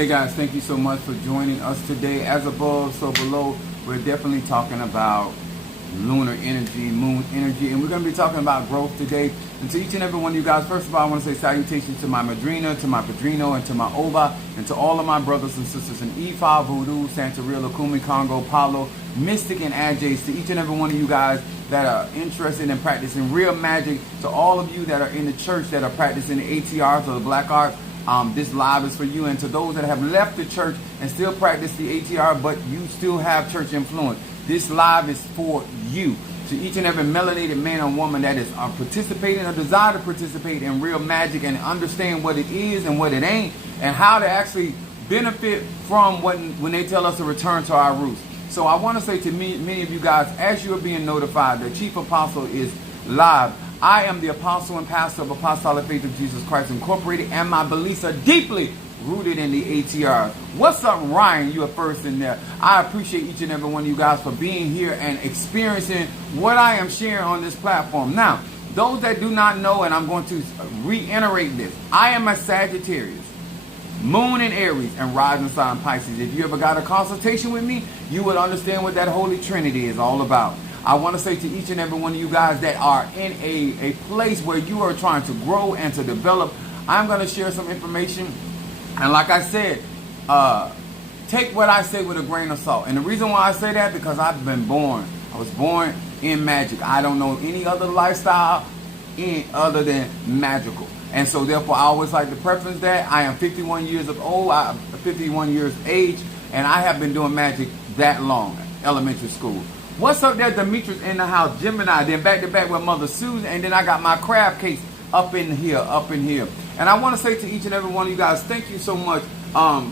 Hey guys, thank you so much for joining us today. As above, so below. We're definitely talking about lunar energy, moon energy, and we're going to be talking about growth today. And to each and every one of you guys, first of all, I want to say salutations to my madrina, to my padrino, and to my Oba, and to all of my brothers and sisters in Ifa, Voodoo, Santeria, Lukumi, Congo, Palo, Mystic, and Adjays. To each and every one of you guys that are interested in practicing real magic, to all of you that are in the church that are practicing the ATRs or the black arts, this live is for you. And to those that have left the church and still practice the ATR, but you still have church influence, this live is for you. To each and every melanated man or woman that is participating or desire to participate in real magic and understand what it is and what it ain't, and how to actually benefit from when they tell us to return to our roots. So I want to say to many of you guys, as you are being notified, the Chief Apostle is live. I am the apostle and pastor of Apostolic Faith of Jesus Christ Incorporated, and my beliefs are deeply rooted in the ATR. What's up, Ryan? You are first in there. I appreciate each and every one of you guys for being here and experiencing what I am sharing on this platform. Now, those that do not know, and I'm going to reiterate this, I am a Sagittarius, Moon in Aries, and rising sign Pisces. If you ever got a consultation with me, you would understand what that Holy Trinity is all about. I want to say to each and every one of you guys that are in a place where you are trying to grow and to develop, I'm going to share some information. And like I said, take what I say with a grain of salt. And the reason why I say that, because I was born in magic. I don't know any other lifestyle other than magical. And so therefore, I always like to preference that. I am 51 years old, I'm 51 years of age, and I have been doing magic that long, elementary school. What's up there, Demetrius in the house, Gemini, then back to back with Mother Susan, and then I got my crab cakes up in here. And I want to say to each and every one of you guys, thank you so much.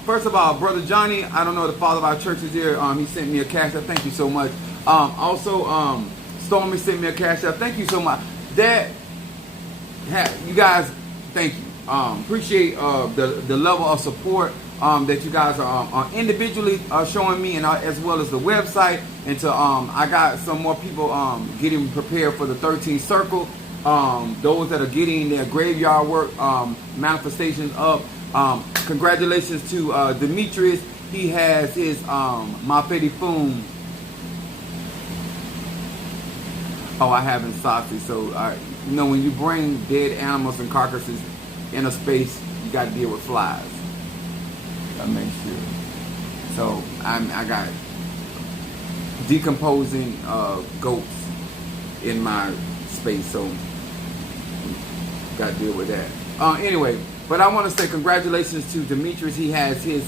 First of all, Brother Johnny, I don't know the father of our church is here. He sent me a cash app. Thank you so much. Also, Stormy sent me a cash app. Thank you so much. You guys, thank you. Appreciate the level of support that you guys are individually showing me, and as well as the website. And to I got some more people getting prepared for the 13th circle. Those that are getting their graveyard work manifestations up. Congratulations to Demetrius. He has his Mafedi Foom. Oh, I haven't Sati. So you know, when you bring dead animals and carcasses in a space, you got to deal with flies. That makes sure. So I got decomposing goats in my space, so got to deal with that. Anyway, but I want to say congratulations to Demetrius. He has his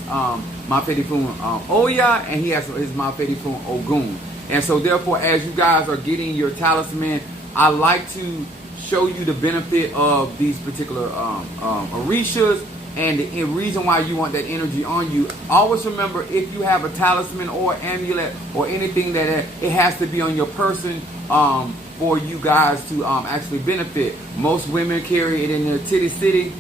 Mafedifun Oya, and he has his Mafedifun Ogun. And so therefore, as you guys are getting your talisman, I like to show you the benefit of these particular orishas and the reason why you want that energy on you. Always remember, if you have a talisman or amulet or anything that it has to be on your person for you guys to actually benefit. Most women carry it in their titty city.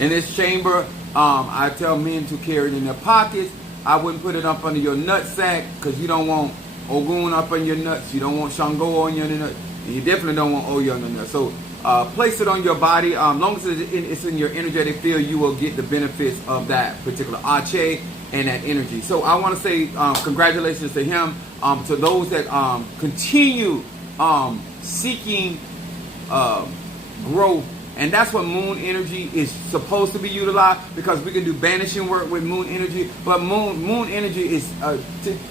In this chamber, I tell men to carry it in their pockets. I wouldn't put it up under your nut sack because you don't want Ogun up on your nuts. You don't want Shango on your nuts. You definitely don't want Oya on your nuts. So place it on your body. Long as it's in your energetic field, you will get the benefits of that particular Ache and that energy. So I want to say congratulations to him. To those that continue seeking growth. And that's what moon energy is supposed to be utilized, because we can do banishing work with moon energy. But moon energy is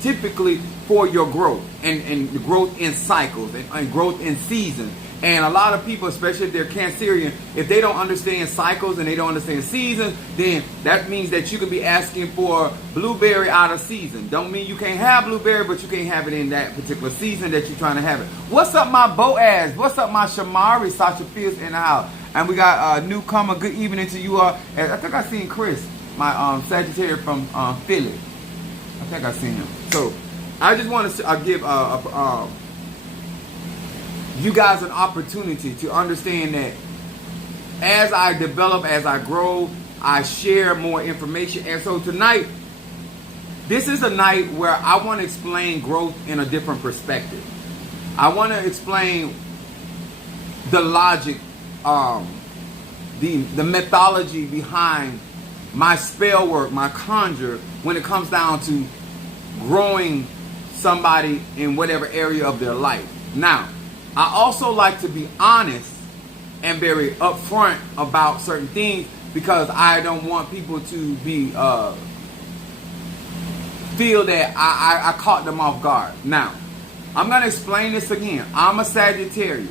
typically for your growth and growth in cycles and growth in seasons. And a lot of people, especially if they're Cancerian, if they don't understand cycles and they don't understand seasons, then that means that you could be asking for blueberry out of season. Don't mean you can't have blueberry, but you can't have it in that particular season that you're trying to have it. What's up, my Boaz? What's up, my Shamari? Sasha Fields in the house. And we got a newcomer. Good evening to you all. I think I seen Chris, my Sagittarius from Philly. I think I seen him. So I just want to give you guys an opportunity to understand that as I develop, as I grow, I share more information. And so tonight, this is a night where I want to explain growth in a different perspective. I want to explain the logic, the mythology behind my spell work, my conjure, when it comes down to growing somebody in whatever area of their life. Now, I also like to be honest and very upfront about certain things, because I don't want people to be feel that I caught them off guard. Now, I'm going to explain this again. I'm a Sagittarius.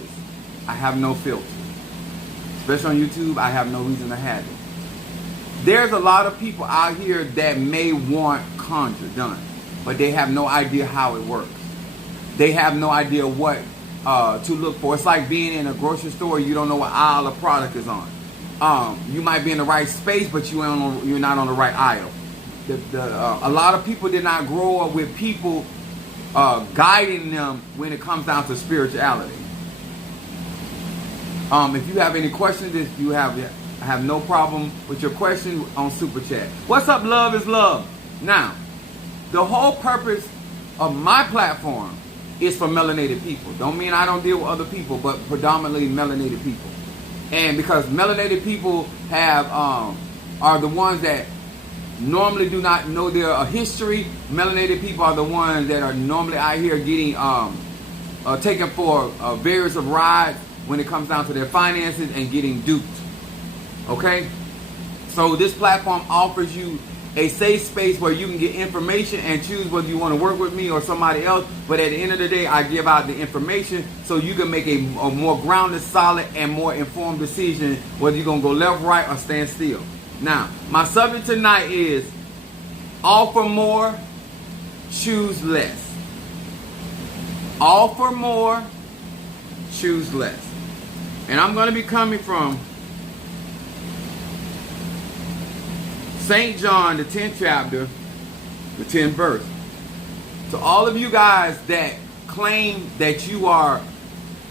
I have no filter. Especially on YouTube, I have no reason to have it. There's a lot of people out here that may want conjure done, but they have no idea how it works. They have no idea what to look for. It's like being in a grocery store. You don't know what aisle a product is on. You might be in the right space, but you're not on the right aisle. A lot of people did not grow up with people guiding them when it comes down to spirituality. If you have any questions, if you have no problem with your question on Super Chat. What's up, Love is Love? Now, the whole purpose of my platform is for melanated people. Don't mean I don't deal with other people, but predominantly melanated people. And because melanated people have are the ones that normally do not know their history. Melanated people are the ones that are normally out here getting taken for various of rides when it comes down to their finances and getting duped. Okay? So this platform offers you a safe space where you can get information and choose whether you want to work with me or somebody else. But at the end of the day, I give out the information so you can make a more grounded, solid, and more informed decision whether you're going to go left, right, or stand still. Now, my subject tonight is offer more, choose less. Offer more, choose less. And I'm going to be coming from St. John, the 10th chapter, the 10th verse. To all of you guys that claim that you are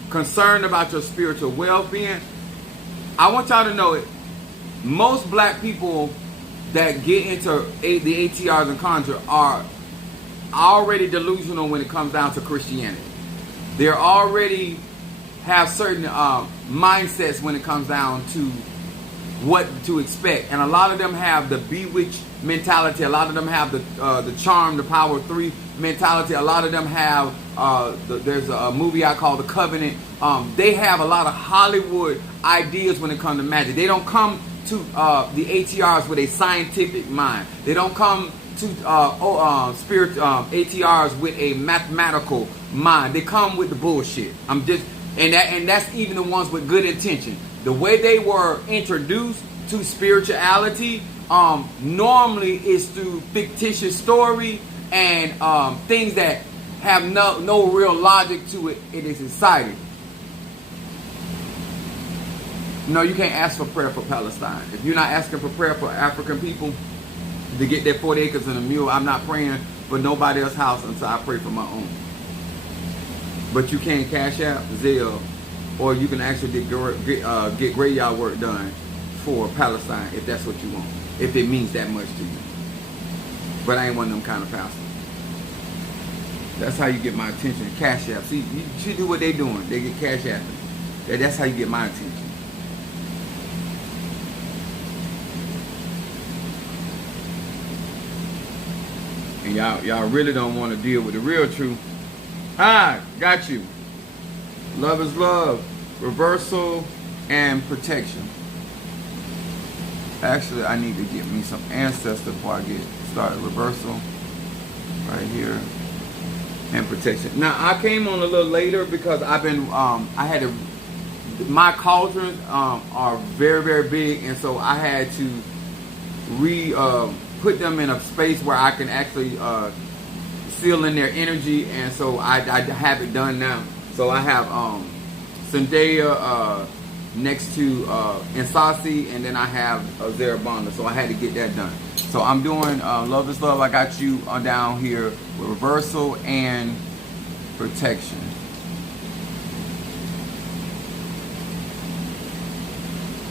concerned about your spiritual well-being, I want y'all to know it. Most black people that get into the ATRs and conjure are already delusional when it comes down to Christianity. They're already have certain mindsets when it comes down to what to expect, and a lot of them have the bewitched mentality. A lot of them have the charm, the power of three mentality. A lot of them have there's a movie I call The Covenant. They have a lot of Hollywood ideas when it comes to magic. They don't come to the ATRs with a scientific mind. They don't come to ATRs with a mathematical mind. They come with the bullshit. And that's even the ones with good intention. The way they were introduced to spirituality normally is through fictitious story and things that have no real logic to it. It is exciting. No, you can't ask for prayer for Palestine. If you're not asking for prayer for African people to get their 40 acres and a mule, I'm not praying for nobody else's house until I pray for my own. But you can cash out Zelle, or you can actually get graveyard work done for Palestine if that's what you want, if it means that much to you. But I ain't one of them kind of pastors. That's how you get my attention. Cash app. See, you should do what they doing. They get cash app. That's how you get my attention. And y'all really don't want to deal with the real truth. Ah, got you. Love is love. Reversal and protection. Actually, I need to get me some ancestor before I get started. Reversal. Right here. And protection. Now, I came on a little later because I've been, my cauldrons are very, very big. And so I had to put them in a space where I can actually seal in their energy, and so I have it done now. So I have Zendaya next to Insasi, and then I have Zarabanda. So I had to get that done. So I'm doing Love is Love. I got you down here with reversal and protection.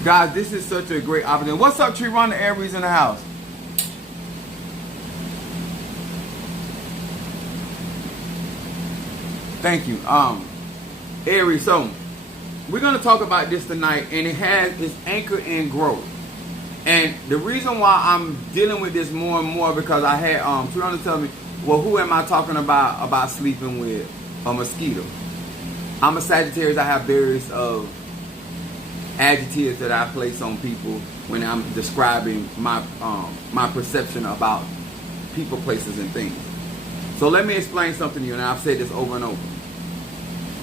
Guys, this is such a great opportunity. What's up, Tree-Run Aries in the house? Thank you. Aries, so we're going to talk about this tonight, and it's anchored in growth. And the reason why I'm dealing with this more and more, because I had Triana tell me, well, who am I talking about sleeping with a mosquito? I'm a Sagittarius. I have various of adjectives that I place on people when I'm describing my perception about people, places, and things. So let me explain something to you, and I've said this over and over.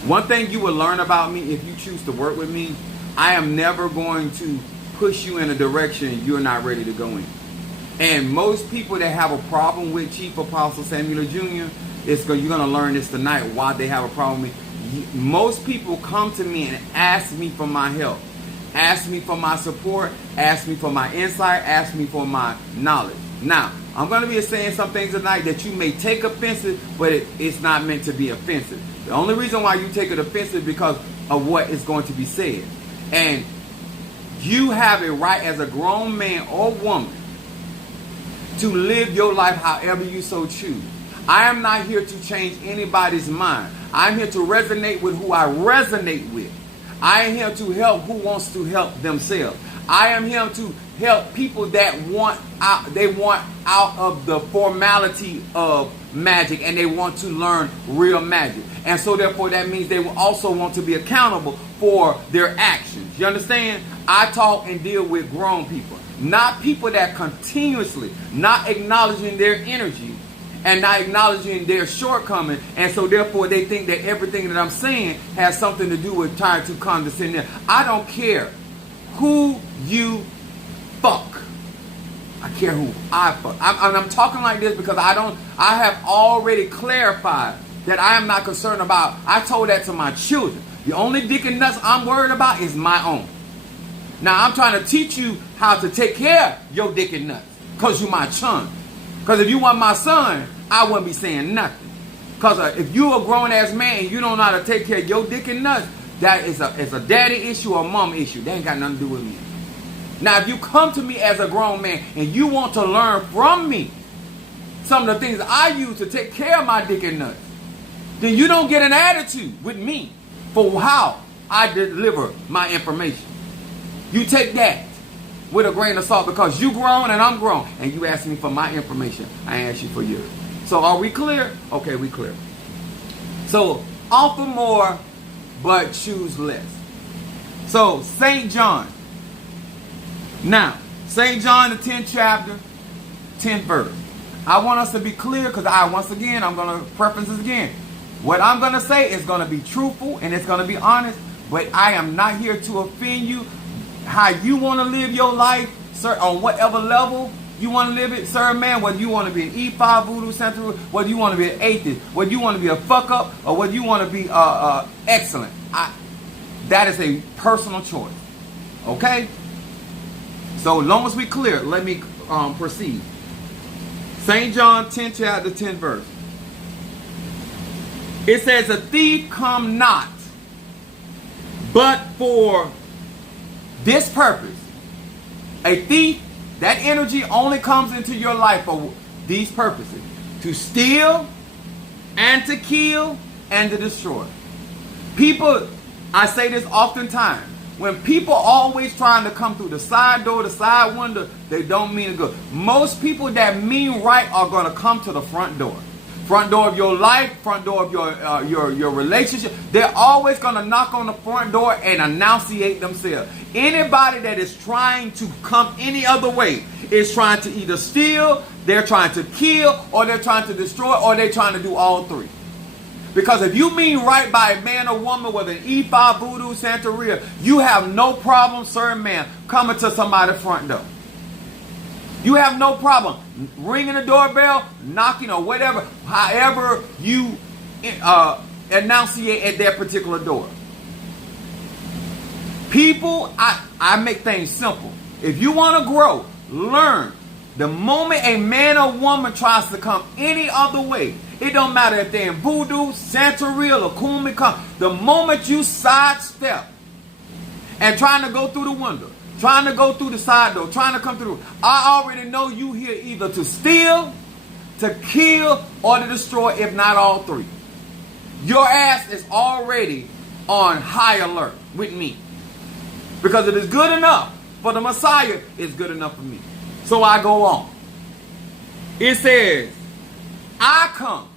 One thing you will learn about me if you choose to work with me, I am never going to push you in a direction you're not ready to go in. And most people that have a problem with Chief Apostle Samuel Jr., you're going to learn this tonight, why they have a problem with me. Most people come to me and ask me for my help, ask me for my support, ask me for my insight, ask me for my knowledge. Now, I'm going to be saying some things tonight that you may take offensive, but it's not meant to be offensive. The only reason why you take it offensive is because of what is going to be said. And you have a right as a grown man or woman to live your life however you so choose. I am not here to change anybody's mind. I'm here to resonate with who I resonate with. I am here to help who wants to help themselves. I am here to help people that want out of the formality of magic, and they want to learn real magic. And so therefore that means they will also want to be accountable for their actions. You understand? I talk and deal with grown people, not people that continuously not acknowledging their energy and not acknowledging their shortcoming, and so therefore they think that everything that I'm saying has something to do with trying to condescend them. I don't care who you fuck. I care who I fuck. I'm talking like this because I have already clarified that I am not concerned about. I told that to my children. The only dick and nuts I'm worried about is my own. Now I'm trying to teach you how to take care of your dick and nuts, because you're my son. Because if you weren't my son, I wouldn't be saying nothing. Because if you're a grown-ass man and you don't know how to take care of your dick and nuts, that is a daddy issue or a mom issue. That ain't got nothing to do with me. Now, if you come to me as a grown man and you want to learn from me some of the things I use to take care of my dick and nuts, then you don't get an attitude with me for how I deliver my information. You take that with a grain of salt, because you grown and I'm grown, and you ask me for my information. I ask you for yours. So are we clear? Okay, we clear. So offer more, but choose less. So St. John. Now, St. John, the 10th chapter, 10th verse. I want us to be clear, because I'm going to preface this again. What I'm going to say is going to be truthful and it's going to be honest, but I am not here to offend you. How you want to live your life, sir, on whatever level you want to live it, sir, man, whether you want to be an E5 voodoo center, whether you want to be an atheist, whether you want to be a fuck up, or whether you want to be excellent. That is a personal choice. Okay? So long as we clear, let me proceed. St. John 10 chapter 10 verse. It says, a thief come not, but for this purpose. A thief, that energy only comes into your life for these purposes: to steal and to kill and to destroy. People, I say this oftentimes, when people always trying to come through the side door, the side window, they don't mean good. Most people that mean right are going to come to the front door. Front door of your life, front door of your relationship. They're always going to knock on the front door and enunciate themselves. Anybody that is trying to come any other way is trying to either steal, they're trying to kill, or they're trying to destroy, or they're trying to do all three. Because if you mean right by a man or woman, whether an E5, voodoo, Santeria, you have no problem, sir and ma'am, coming to somebody's front door. You have no problem ringing the doorbell, knocking, or whatever, however you enunciate at that particular door. People, I make things simple. If you want to grow, learn. The moment a man or woman tries to come any other way, it don't matter if they're in voodoo, Santeria, or Kumi, the moment you sidestep and trying to go through the window, trying to go through the side door, trying to come through, I already know you here either to steal, to kill, or to destroy, if not all three. Your ass is already on high alert with me. Because it is good enough for the Messiah is good enough for me. So I go on. It says, I come.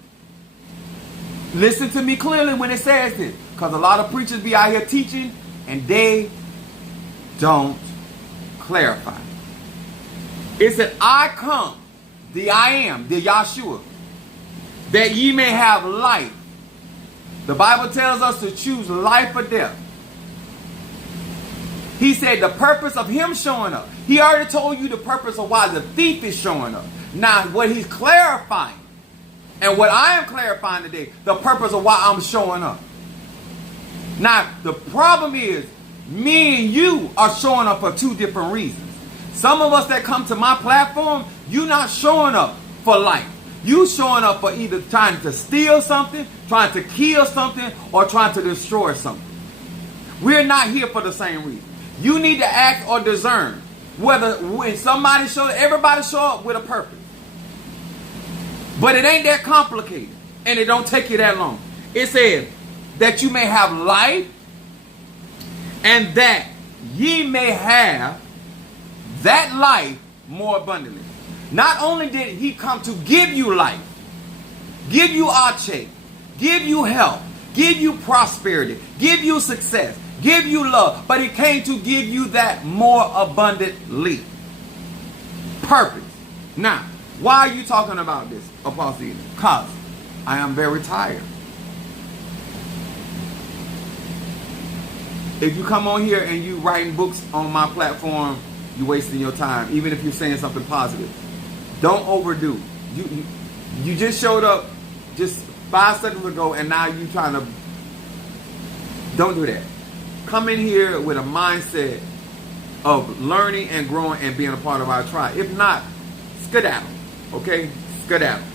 Listen to me clearly when it says this, because a lot of preachers be out here teaching and they don't clarify. It said, I come, the I am, the Yahshua, that ye may have life. The Bible tells us to choose life or death. He said the purpose of him showing up. He already told you the purpose of why the thief is showing up. Now, what he's clarifying, and what I am clarifying today, the purpose of why I'm showing up. Now, the problem is, me and you are showing up for two different reasons. Some of us that come to my platform, you're not showing up for life. You showing up for either trying to steal something, trying to kill something, or trying to destroy something. We're not here for the same reason. You need to act or discern whether when somebody shows, everybody show up with a purpose. But it ain't that complicated, and it don't take you that long. It says that you may have life, and that ye may have that life more abundantly. Not only did he come to give you life, give you ache, give you health, give you prosperity, give you success, give you love, but he came to give you that more abundantly. Purpose. Now, why are you talking about this, Apostle Eden? Because I am very tired. If you come on here and you writing books on my platform, you're wasting your time, even if you're saying something positive. Don't overdo. You just showed up just 5 seconds ago, and now you trying to. Don't do that. Come in here with a mindset of learning and growing and being a part of our tribe. If not, skedaddle. Okay? Skedaddle.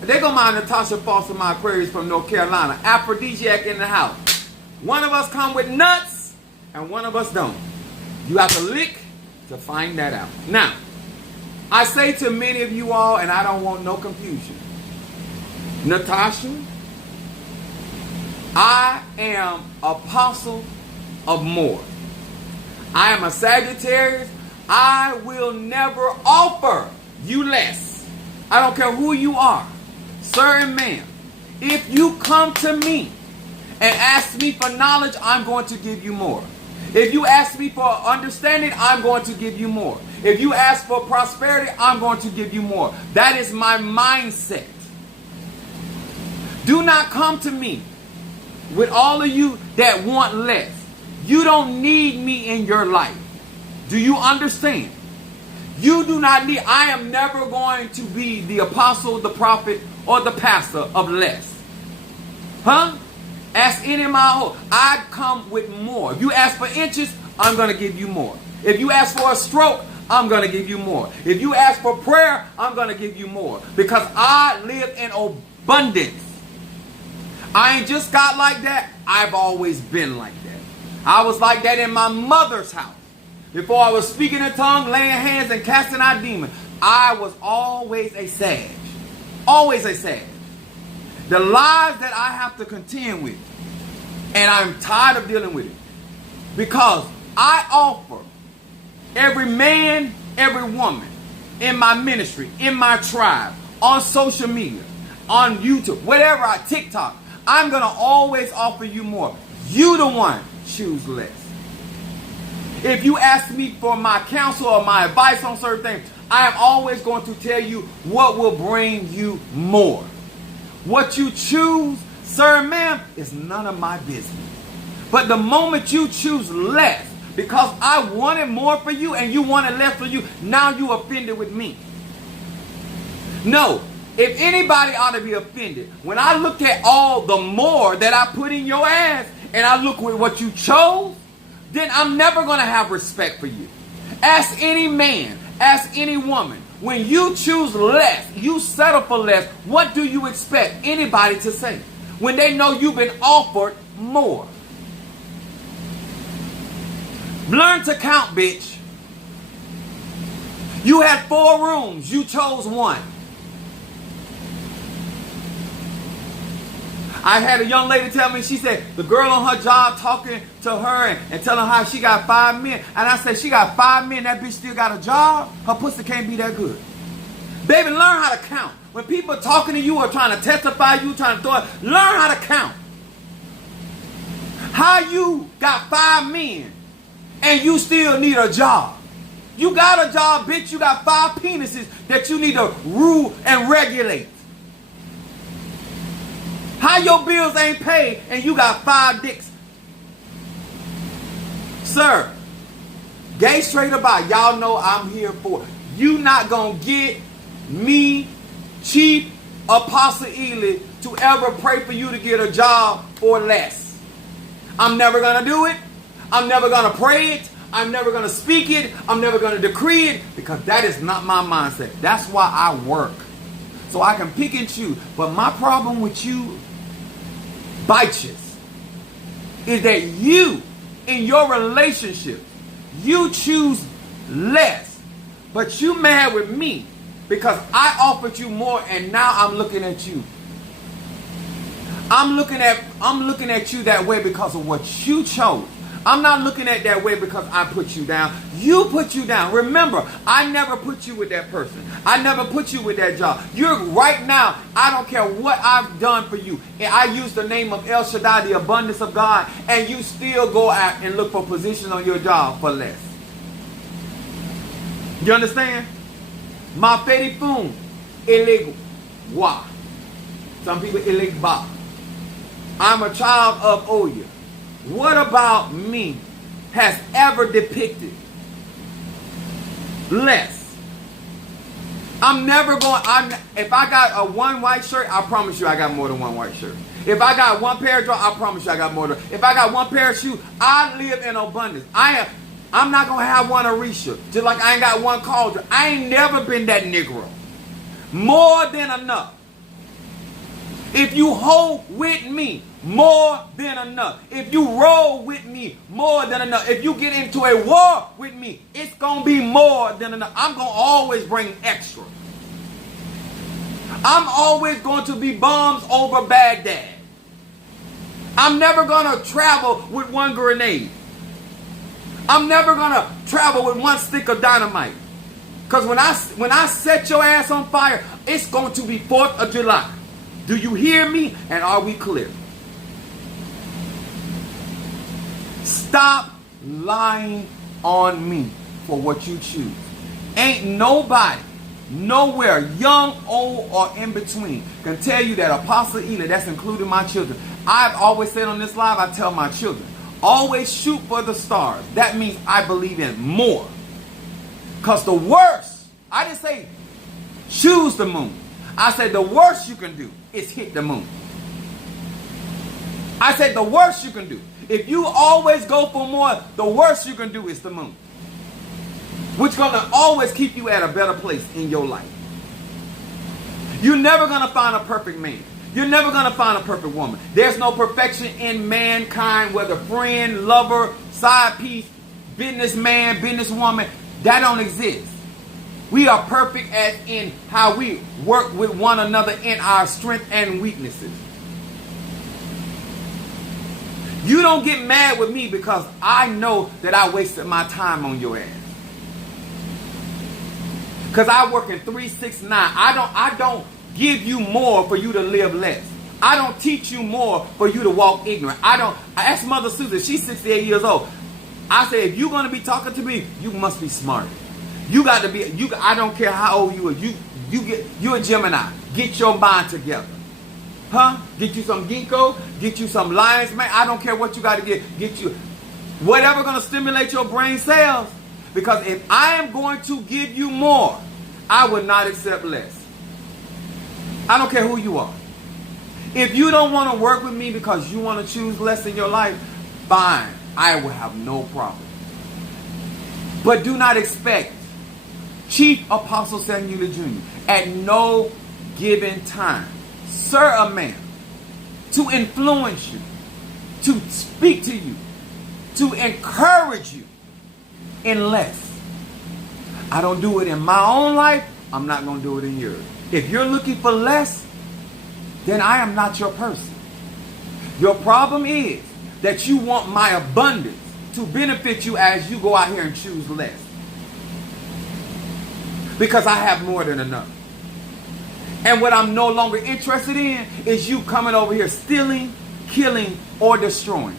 They go my Natasha Foster, my Aquarius from North Carolina. Aphrodisiac in the house. One of us come with nuts, and one of us don't. You have to lick to find that out. Now, I say to many of you all, and I don't want no confusion. Natasha, I am apostle of more. I am a Sagittarius. I will never offer you less. I don't care who you are, sir and ma'am. If you come to me and ask me for knowledge, I'm going to give you more. If you ask me for understanding, I'm going to give you more. If you ask for prosperity, I'm going to give you more. That is my mindset. Do not come to me with all of you that want less. You don't need me in your life. Do you understand? You do not need, I am never going to be the apostle, the prophet, or the pastor of less. Huh? Ask any of my own. I come with more. If you ask for inches, I'm going to give you more. If you ask for a stroke, I'm going to give you more. If you ask for prayer, I'm going to give you more. Because I live in abundance. I ain't just got like that. I've always been like that. I was like that in my mother's house. Before I was speaking in tongues, laying hands, and casting out demons, I was always a sage. Always a sage. The lies that I have to contend with, and I'm tired of dealing with it, because I offer every man, every woman in my ministry, in my tribe, on social media, on YouTube, whatever, TikTok, I'm going to always offer you more. You the one choose less. If you ask me for my counsel or my advice on certain things, I am always going to tell you what will bring you more. What you choose, sir and ma'am, is none of my business. But the moment you choose less, because I wanted more for you and you wanted less for you, now you offended with me. No, if anybody ought to be offended, when I look at all the more that I put in your ass, and I look at what you chose, then I'm never going to have respect for you. Ask any man, ask any woman. When you choose less, you settle for less, what do you expect anybody to say? When they know you've been offered more. Learn to count, bitch. You had 4 rooms, you chose 1. I had a young lady tell me, she said, the girl on her job talking to her and telling her how she got 5 men. And I said, she got 5 men, that bitch still got a job? Her pussy can't be that good. Baby, learn how to count. When people are talking to you or trying to testify you, trying to throw it, learn how to count. How you got 5 men and you still need a job? You got a job, bitch. You got 5 penises that you need to rule and regulate. How your bills ain't paid and you got 5 dicks? Sir, gay, straight, or bi, y'all know I'm here for it. You not gonna get me, Chief Apostle Ely, to ever pray for you to get a job for less. I'm never gonna do it. I'm never gonna pray it. I'm never gonna speak it. I'm never gonna decree it, because that is not my mindset. That's why I work, so I can pick and choose. But my problem with you bitches is that you, in your relationship, you choose less, but you mad with me because I offered you more, and now I'm looking at you. I'm looking at you that way because of what you chose. I'm not looking at that way because I put you down. You put you down. Remember, I never put you with that person. I never put you with that job. You're right now, I don't care what I've done for you. And I use the name of El Shaddai, the abundance of God, and you still go out and look for positions on your job for less. You understand? Ma fedi fun, illegal. Why? Some people illegal. I'm a child of Oya. What about me has ever depicted less? I'm never going, if I got a 1 white shirt, I promise you I got more than 1 white shirt. If I got 1 pair of drawers, I promise you I got more than, if I got 1 pair of shoes, I live in abundance. I'm not going to have 1 Arisha, just like I ain't got 1 cauldron. I ain't never been that Negro. More than enough. If you hold with me, more than enough. If you roll with me, more than enough. If you get into a war with me, it's going to be more than enough. I'm going to always bring extra. I'm always going to be bombs over Baghdad. I'm never going to travel with 1 grenade. I'm never going to travel with 1 stick of dynamite. Because when I set your ass on fire, it's going to be 4th of July. Do you hear me? And are we clear? Stop lying on me for what you choose. Ain't nobody, nowhere, young, old, or in between, can tell you that Apostle Ely, that's including my children. I've always said on this live, I tell my children, always shoot for the stars. That means I believe in more. Because the worst, I didn't say choose the moon. I said the worst you can do is hit the moon. I said the worst you can do. If you always go for more, the worst you can do is the moon. Which is going to always keep you at a better place in your life. You're never going to find a perfect man. You're never going to find a perfect woman. There's no perfection in mankind, whether friend, lover, side piece, businessman, businesswoman. That don't exist. We are perfect as in how we work with one another in our strength and weaknesses. You don't get mad with me because I know that I wasted my time on your ass. Because I work in 369. I don't give you more for you to live less. I don't teach you more for you to walk ignorant. I asked Mother Susan, she's 68 years old. I said, if you're going to be talking to me, you must be smart. You got to be, I don't care how old you are. You're a Gemini. Get your mind together. Huh? Get you some ginkgo. Get you some lion's mane. I don't care what you got to get. Get you whatever going to stimulate your brain cells. Because if I am going to give you more, I will not accept less. I don't care who you are. If you don't want to work with me because you want to choose less in your life, fine. I will have no problem. But do not expect Chief Apostle Samuel Jr. at no given time, sir or ma'am, to influence you, to speak to you, to encourage you in less. I don't do it in my own life. I'm not going to do it in yours. If you're looking for less, then I am not your person. Your problem is that you want my abundance to benefit you as you go out here and choose less. Because I have more than enough. And what I'm no longer interested in is you coming over here stealing, killing, or destroying.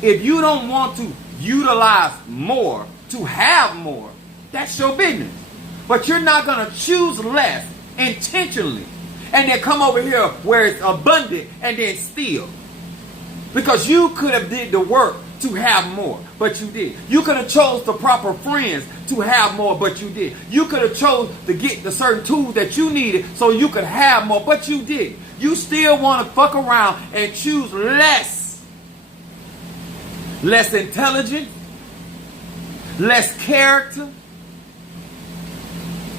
If you don't want to utilize more to have more, that's your business. But you're not going to choose less intentionally and then come over here where it's abundant and then steal. Because you could have did the work to have more, but you did. You could have chose the proper friends to have more, but you did. You could have chose to get the certain tools that you needed so you could have more, but you did. You still want to fuck around and choose less. Less intelligent, less character.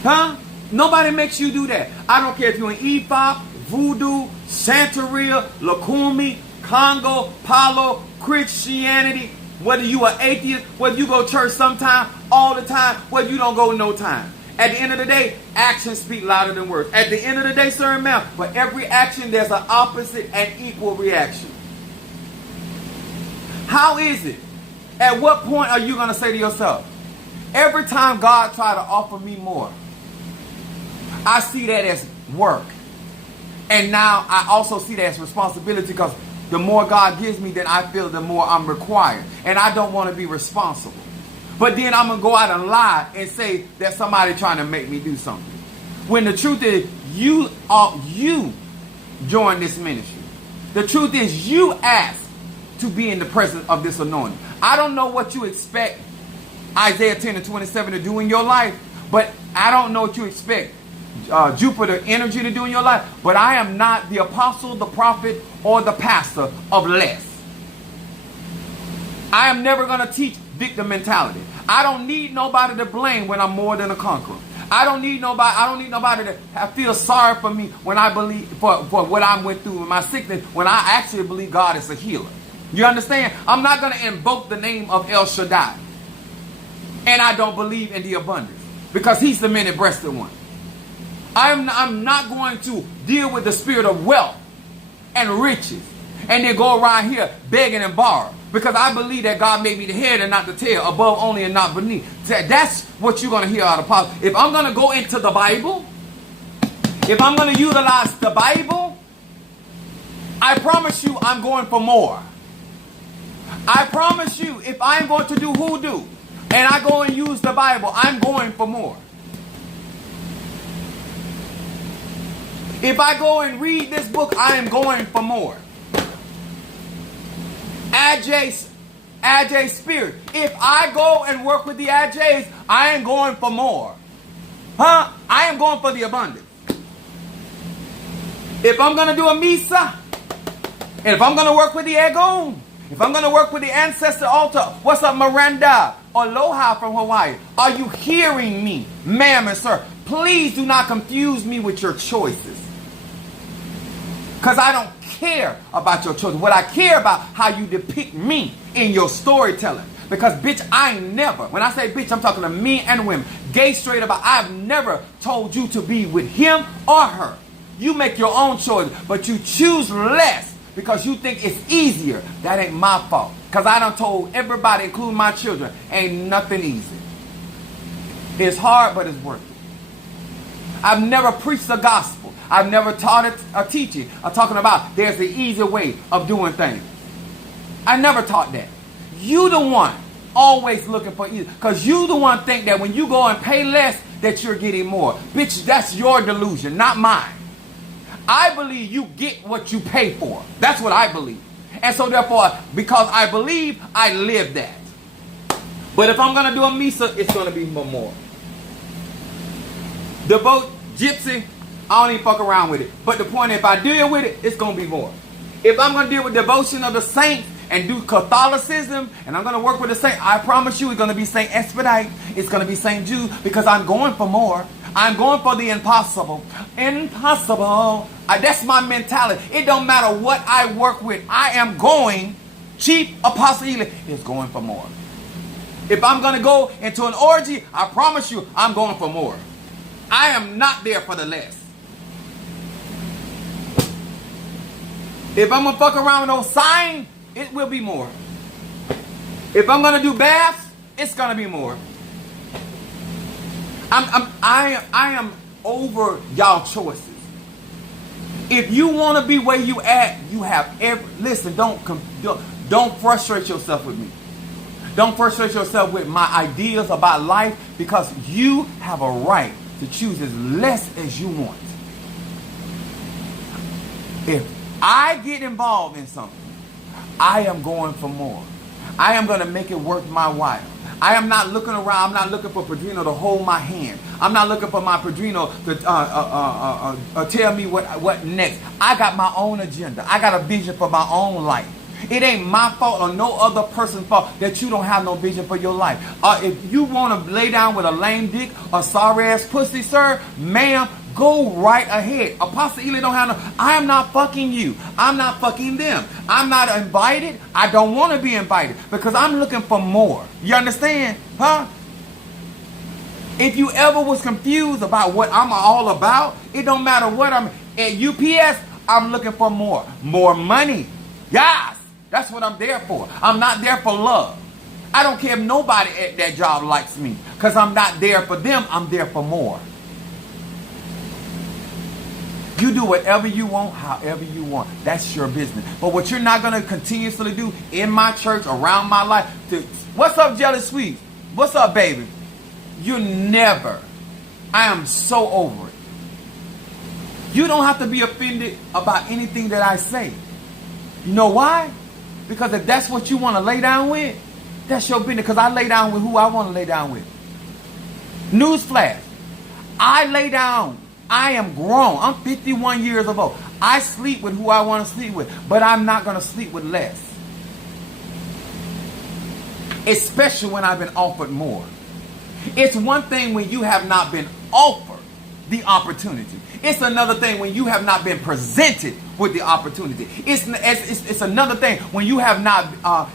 Huh? Nobody makes you do that. I don't care if you're in Efop, Voodoo, Santeria, Lukumi, Congo, Palo, Christianity, whether you are atheist, whether you go to church sometime, all the time, whether you don't go no time. At the end of the day, actions speak louder than words. At the end of the day, sir and ma'am, for every action, there's an opposite and equal reaction. How is it? At what point are you going to say to yourself, every time God try to offer me more, I see that as work. And now I also see that as responsibility, because the more God gives me, then I feel the more I'm required. And I don't want to be responsible. But then I'm going to go out and lie and say that somebody trying to make me do something. When the truth is, you joined this ministry. The truth is, you asked to be in the presence of this anointing. I don't know what you expect Isaiah 10 and 27 to do in your life, but I don't know what you expect Jupiter energy to do in your life. But I am not the apostle, the prophet, or the pastor of less. I am never going to teach victim mentality. I don't need nobody to blame when I'm more than a conqueror. I don't need nobody to feel sorry for me when I believe for what I went through in my sickness, when I actually believe God is a healer. You understand? I'm not going to invoke the name of El Shaddai. And I don't believe in the abundance, because he's the many-breasted one. I'm not going to deal with the spirit of wealth and riches and then go around here begging and borrowing, because I believe that God made me the head and not the tail, above only and not beneath. That's what you're going to hear out of Paul. If I'm going to go into the Bible, if I'm going to utilize the Bible, I promise you I'm going for more. I promise you, if I'm going to do hoodoo and I go and use the Bible, I'm going for more. If I go and read this book, I am going for more. Ajay spirit. If I go and work with the Ajays, I am going for more. Huh? I am going for the abundance. If I'm going to do a Misa, and if I'm going to work with the Egon, if I'm going to work with the ancestor altar, what's up, Miranda? Aloha from Hawaii. Are you hearing me, ma'am and sir? Please do not confuse me with your choices. Because I don't care about your choices. What I care about, how you depict me in your storytelling. Because, bitch, I ain't never, when I say bitch, I'm talking to men and women, gay, straight about, I've never told you to be with him or her. You make your own choice, but you choose less because you think it's easier. That ain't my fault. Because I done told everybody, including my children, ain't nothing easy. It's hard, but it's worth it. I've never preached the gospel. I've never taught it a teaching. I'm talking about there's an easier way of doing things. I never taught that. You the one always looking for easy. Because you the one think that when you go and pay less, that you're getting more. Bitch, that's your delusion, not mine. I believe you get what you pay for. That's what I believe. And so therefore, because I believe, I live that. But if I'm going to do a Misa, it's going to be more. Devote, Gypsy, I don't even fuck around with it. But the point is, if I deal with it, it's going to be more. If I'm going to deal with devotion of the saints and do Catholicism, and I'm going to work with the saints, I promise you it's going to be Saint Expedite. It's going to be Saint Jude, because I'm going for more. I'm going for the impossible. Impossible. That's my mentality. It don't matter what I work with. I am going, cheap Apostle Ely is going for more. If I'm going to go into an orgy, I promise you I'm going for more. I am not there for the less. If I'm going to fuck around with no sign, it will be more. If I'm going to do baths, it's going to be more. I am over y'all choices. If you want to be where you at, you have listen, don't frustrate yourself with me. Don't frustrate yourself with my ideas about life, because you have a right to choose as less as you want. If I get involved in something, I am going for more. I am going to make it worth my while. I am not looking around. I'm not looking for Padrino to hold my hand. I'm not looking for my Padrino to tell me what next. I got my own agenda. I got a vision for my own life. It ain't my fault or no other person's fault that you don't have no vision for your life. If you want to lay down with a lame dick or sorry ass pussy, sir, ma'am, go right ahead. Apostle Ely don't have no. I am not fucking you. I'm not fucking them. I'm not invited. I don't want to be invited because I'm looking for more. You understand? Huh? If you ever was confused about what I'm all about, it don't matter what I'm at UPS. I'm looking for more. More money. Yes. That's what I'm there for. I'm not there for love. I don't care if nobody at that job likes me, because I'm not there for them. I'm there for more. You do whatever you want, however you want. That's your business. But what you're not going to continuously do in my church, around my life, what's up, Jealous Sweet? What's up, baby? You never. I am so over it. You don't have to be offended about anything that I say. You know why? Because if that's what you want to lay down with, that's your business. Because I lay down with who I want to lay down with. Newsflash. I lay down. I am grown. I'm 51 years old. I sleep with who I want to sleep with. But I'm not going to sleep with less. Especially when I've been offered more. It's one thing when you have not been offered the opportunity. It's another thing when you have not been presented with the opportunity. It's another thing when you have not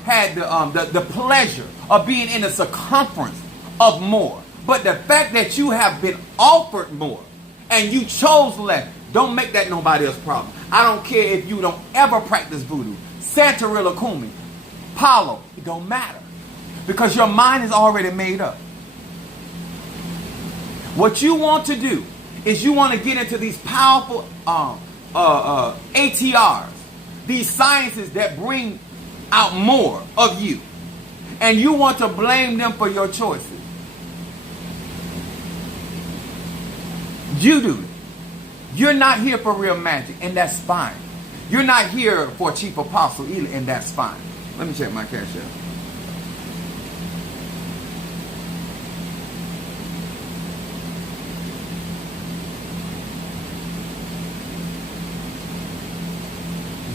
had the pleasure of being in the circumference of more. But the fact that you have been offered more and you chose less, don't make that nobody else's problem. I don't care if you don't ever practice voodoo, Santeria Kumi, Palo, it don't matter. Because your mind is already made up. What you want to do is you want to get into these powerful ATRs, these sciences that bring out more of you. And you want to blame them for your choices. You do it. You're not here for real magic, and that's fine. You're not here for Chief Apostle Ely, and that's fine. Let me check my cash out.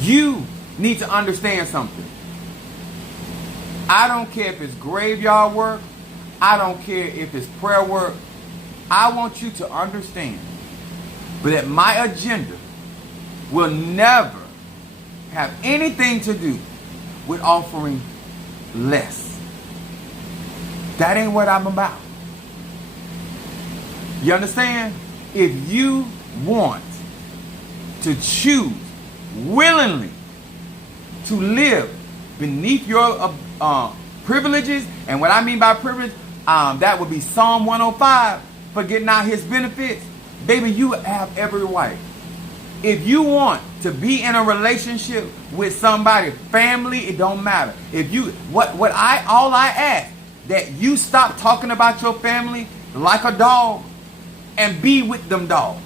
You need to understand something. I don't care if it's graveyard work. I don't care if it's prayer work. I want you to understand that my agenda will never have anything to do with offering less. That ain't what I'm about. You understand? If you want to choose willingly to live beneath your privileges, and what I mean by privilege, that would be Psalm 105, for getting out his benefits, baby, you have every right. If you want to be in a relationship with somebody, family, it don't matter. If you, all I ask, that you stop talking about your family like a dog and be with them dogs.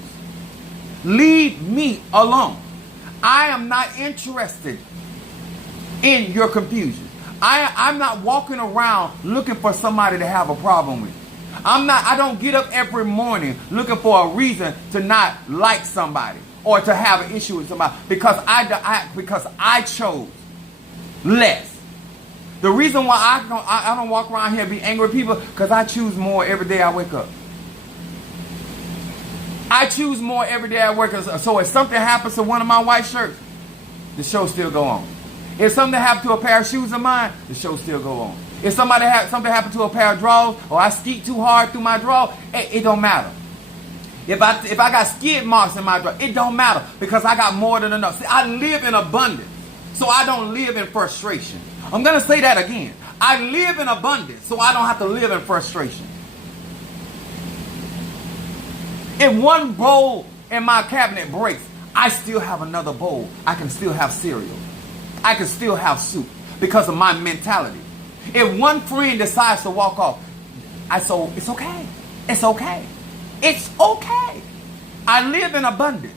Leave me alone. I am not interested in your confusion. I'm not walking around looking for somebody to have a problem with. I don't get up every morning looking for a reason to not like somebody or to have an issue with somebody because I chose less. The reason why I don't walk around here and be angry with people, because I choose more every day I wake up. I choose more every day I work. So if something happens to one of my white shirts, the show still go on. If something happens to a pair of shoes of mine, the show still go on. If something happens to a pair of drawers, or I skeet too hard through my draw, it don't matter. If I got skid marks in my driveway, it don't matter because I got more than enough. See, I live in abundance, so I don't live in frustration. I'm going to say that again. I live in abundance, so I don't have to live in frustration. If one bowl in my cabinet breaks, I still have another bowl. I can still have cereal. I can still have soup because of my mentality. If one friend decides to walk off, so it's okay. It's okay. It's okay. I live in abundance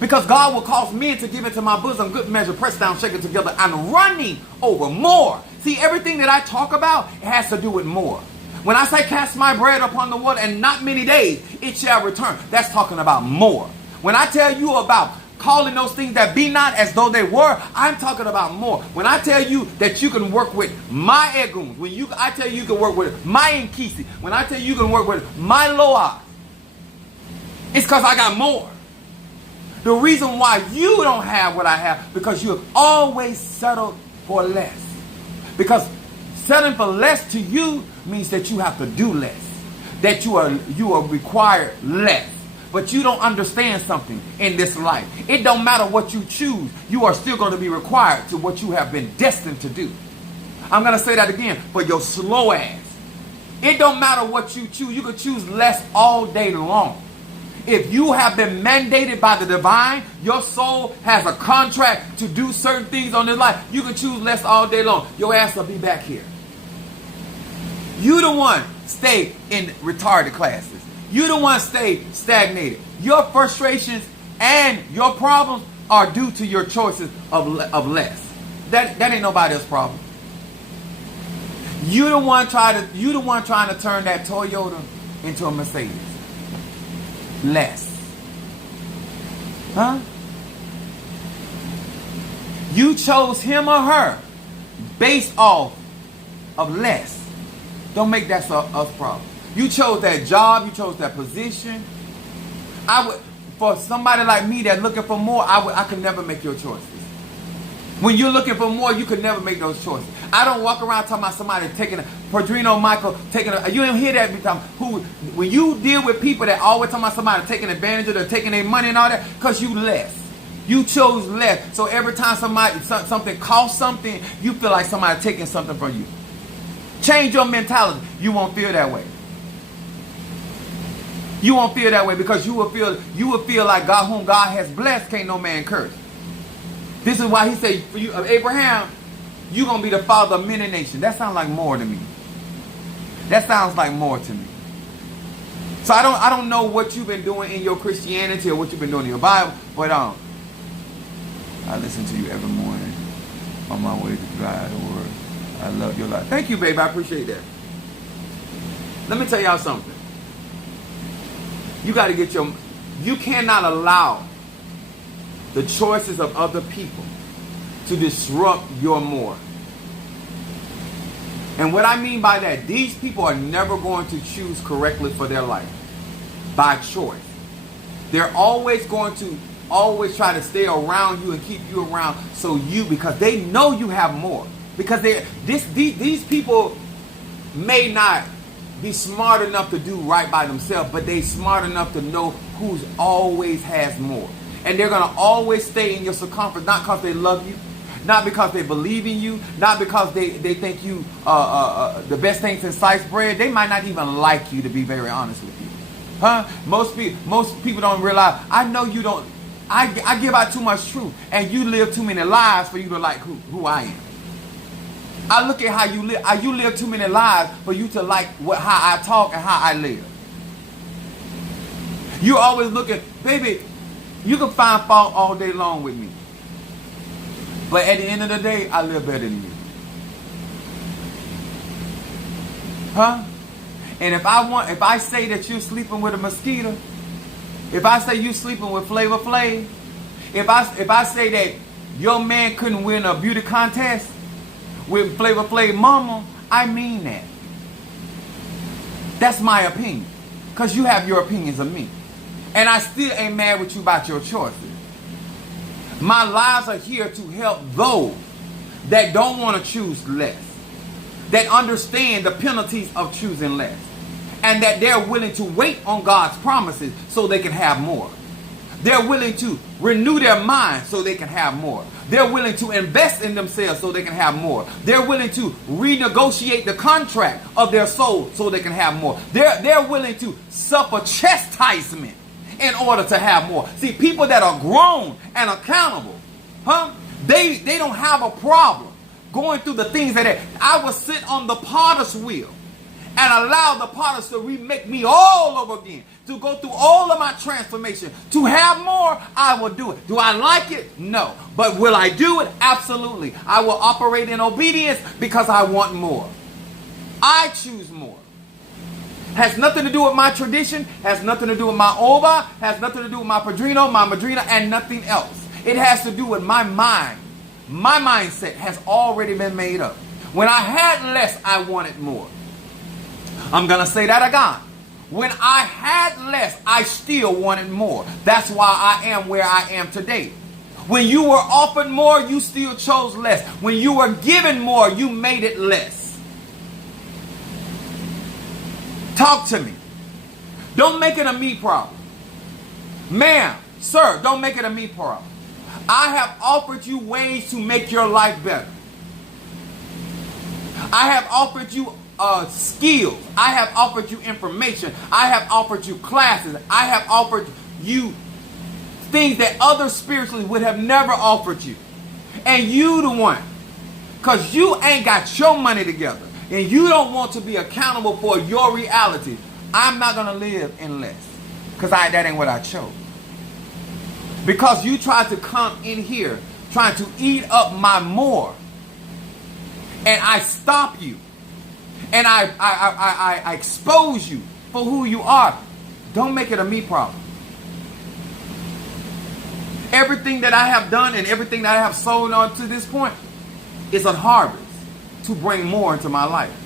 because God will cause men to give into my bosom good measure, pressed down, shaken together, and running over more. See, everything that I talk about, it has to do with more. When I say cast my bread upon the water and not many days, it shall return. That's talking about more. When I tell you about calling those things that be not as though they were, I'm talking about more. When I tell you that you can work with my eguns, I tell you can work with my Nkisi, when I tell you can work with my Loa, it's because I got more. The reason why you don't have what I have, because you have always settled for less. Because settling for less to you means that you have to do less. That you are required less. But you don't understand something in this life. It don't matter what you choose. You are still going to be required to what you have been destined to do. I'm going to say that again for your slow ass. It don't matter what you choose. You can choose less all day long. If you have been mandated by the divine, your soul has a contract to do certain things on this life, you can choose less all day long. Your ass will be back here. You the one stay in retarded classes. You the one stay stagnated. Your frustrations and your problems are due to your choices of less. That ain't nobody else's problem. You the one trying to turn that Toyota into a Mercedes. Less. Huh? You chose him or her based off of less. Don't make that us problem. You chose that job, you chose that position. For somebody like me that's looking for more, I could never make your choices. When you're looking for more, you could never make those choices. I don't walk around talking about somebody taking Padrino Michael taking you don't hear that every time. When you deal with people that always talking about somebody taking advantage of them, taking their money and all that, because you less. You chose less. So every time something costs something, you feel like somebody taking something from you. Change your mentality. You won't feel that way. You won't feel that way because you will feel like God, whom God has blessed, can't no man curse. This is why he said, for you, Abraham, you're going to be the father of many nations. That sounds like more to me. That sounds like more to me. So I don't know what you've been doing in your Christianity or what you've been doing in your Bible, but I listen to you every morning on my way to drive to work. I love your life. Thank you, baby. I appreciate that. Let me tell y'all something. You got to get you cannot allow the choices of other people to disrupt your more. And what I mean by that, these people are never going to choose correctly for their life by choice. They're always going to try to stay around you and keep you around because they know you have more. Because these people may not be smart enough to do right by themselves, but they smart enough to know who's always has more. And they're going to always stay in your circumference, not because they love you, not because they believe in you, not because they think you the best thing since sliced bread. They might not even like you, to be very honest with you. Huh? Most people don't realize, I know you don't, I give out too much truth, and you live too many lies for you to like who I am. I look at how you live. You live too many lives for you to like how I talk and how I live. You're always looking, baby, you can find fault all day long with me. But at the end of the day, I live better than you. Huh? And if I say that you're sleeping with a mosquito, if I say you're sleeping with Flavor Flav, if I say that your man couldn't win a beauty contest with Flavor Flav mama, I mean that. That's my opinion. Because you have your opinions of me. And I still ain't mad with you about your choices. My lives are here to help those that don't want to choose less. That understand the penalties of choosing less. and that they're willing to wait on God's promises so they can have more. They're willing to renew their mind so they can have more. They're willing to invest in themselves so they can have more. They're willing to renegotiate the contract of their soul so they can have more. They're willing to suffer chastisement in order to have more. See, people that are grown and accountable, they don't have a problem going through the things that I will sit on the potter's wheel and allow the potters to remake me all over again, to go through all of my transformation. To have more, I will do it. Do I like it? No. But will I do it? Absolutely. I will operate in obedience because I want more. I choose more. Has nothing to do with my tradition, has nothing to do with my ova, has nothing to do with my padrino, my madrina, and nothing else. It has to do with my mind. My mindset has already been made up. When I had less, I wanted more. I'm going to say that again. When I had less, I still wanted more. That's why I am where I am today. When you were offered more, you still chose less. When you were given more, you made it less. Talk to me. Don't make it a me problem. Ma'am, sir, don't make it a me problem. I have offered you ways to make your life better. I have offered you skills. I have offered you information. I have offered you classes. I have offered you things that others spiritually would have never offered you. And you the one, because you ain't got your money together and you don't want to be accountable for your reality. I'm not going to live in less because that ain't what I chose. Because you tried to come in here trying to eat up my more, and I stop you. And I expose you for who you are. Don't make it a me problem. Everything that I have done and everything that I have sown on to this point is a harvest to bring more into my life.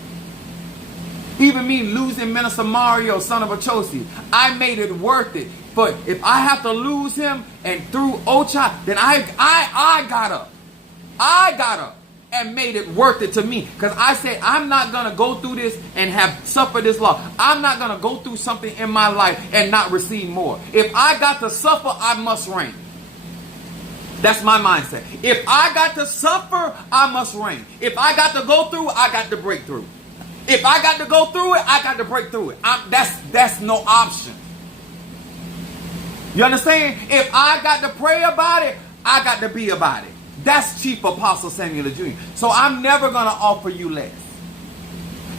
Even me losing Minister Mario, son of Achosi, I made it worth it. But if I have to lose him and through Ocha, then I got up. I got up and made it worth it to me. Because I said, I'm not going to go through this and have suffered this loss. I'm not going to go through something in my life and not receive more. If I got to suffer, I must reign. That's my mindset. If I got to suffer, I must reign. If I got to go through, I got to break through. If I got to go through it, I got to break through it. That's no option. You understand? If I got to pray about it, I got to be about it. That's Chief Apostle Samuel Jr. So I'm never going to offer you less.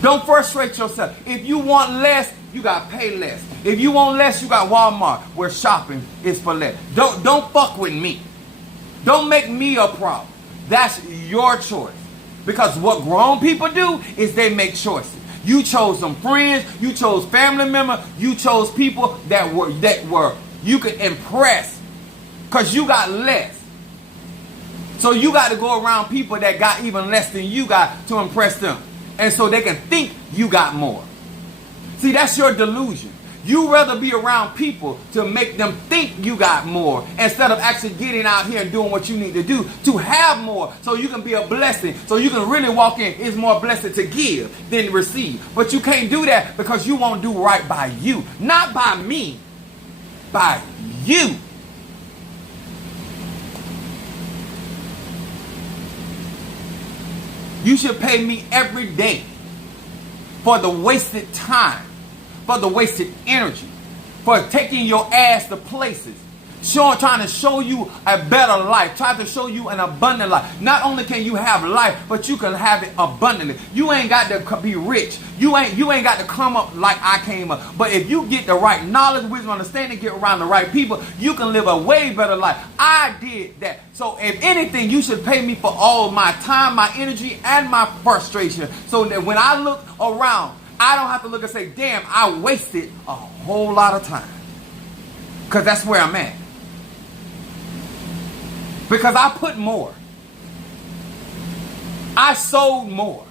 Don't frustrate yourself. If you want less, you got to pay less. If you want less, you got Walmart where shopping is for less. Don't fuck with me. Don't make me a problem. That's your choice. Because what grown people do is they make choices. You chose some friends, you chose family members, you chose people that were you could impress because you got less. So you got to go around people that got even less than you got to impress them. And so they can think you got more. See, that's your delusion. You rather be around people to make them think you got more instead of actually getting out here and doing what you need to do to have more so you can be a blessing, so you can really walk in. It's more blessed to give than receive. But you can't do that because you won't do right by you. Not by me, by you. You should pay me every day for the wasted time, for the wasted energy, for taking your ass to places, trying to show you a better life, trying to show you an abundant life. Not only can you have life, but you can have it abundantly. You ain't got to be rich. You ain't got to come up like I came up. But if you get the right knowledge, wisdom, understanding, get around the right people, you can live a way better life. I did that. So if anything, you should pay me for all my time, my energy, and my frustration. So that when I look around, I don't have to look and say, damn, I wasted a whole lot of time. Because that's where I'm at. Because I put more. I sold more.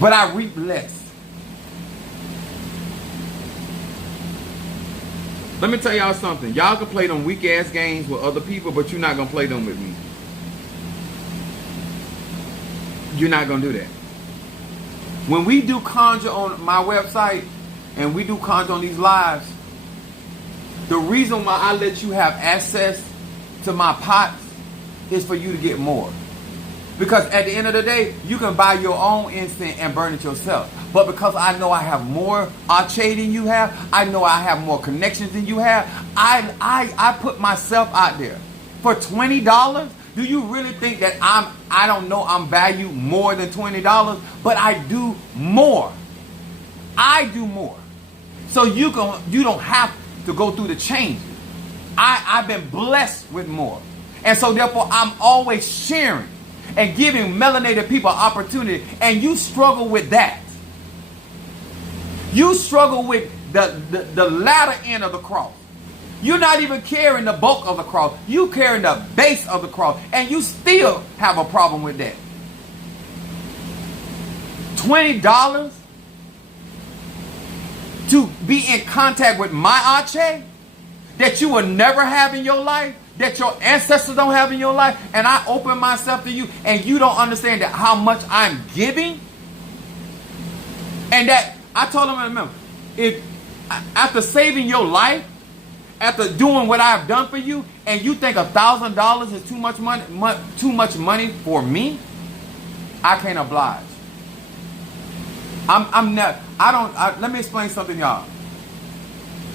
But I reaped less. Let me tell y'all something. Y'all can play them weak ass games with other people, but you're not going to play them with me. You're not going to do that. When we do conjure on my website and we do conjure on these lives, the reason why I let you have access to my pots is for you to get more. Because at the end of the day, you can buy your own incense and burn it yourself. But because I know I have more arche than you have, I know I have more connections than you have, I put myself out there. For $20, do you really think that I don't know I'm valued more than $20? But I do more. I do more. So you don't have to go through the changes. I've been blessed with more. And so therefore I'm always sharing and giving melanated people opportunity. And you struggle with that. You struggle with the latter end of the cross. You're not even carrying the bulk of the cross. You carrying the base of the cross. And you still have a problem with that. $20 to be in contact with my arche that you will never have in your life, that your ancestors don't have in your life, and I open myself to you, and you don't understand that how much I'm giving. And that I told them, remember, if after saving your life, after doing what I've done for you, and you think $1,000 is too much money for me, I can't oblige. Let me explain something, y'all.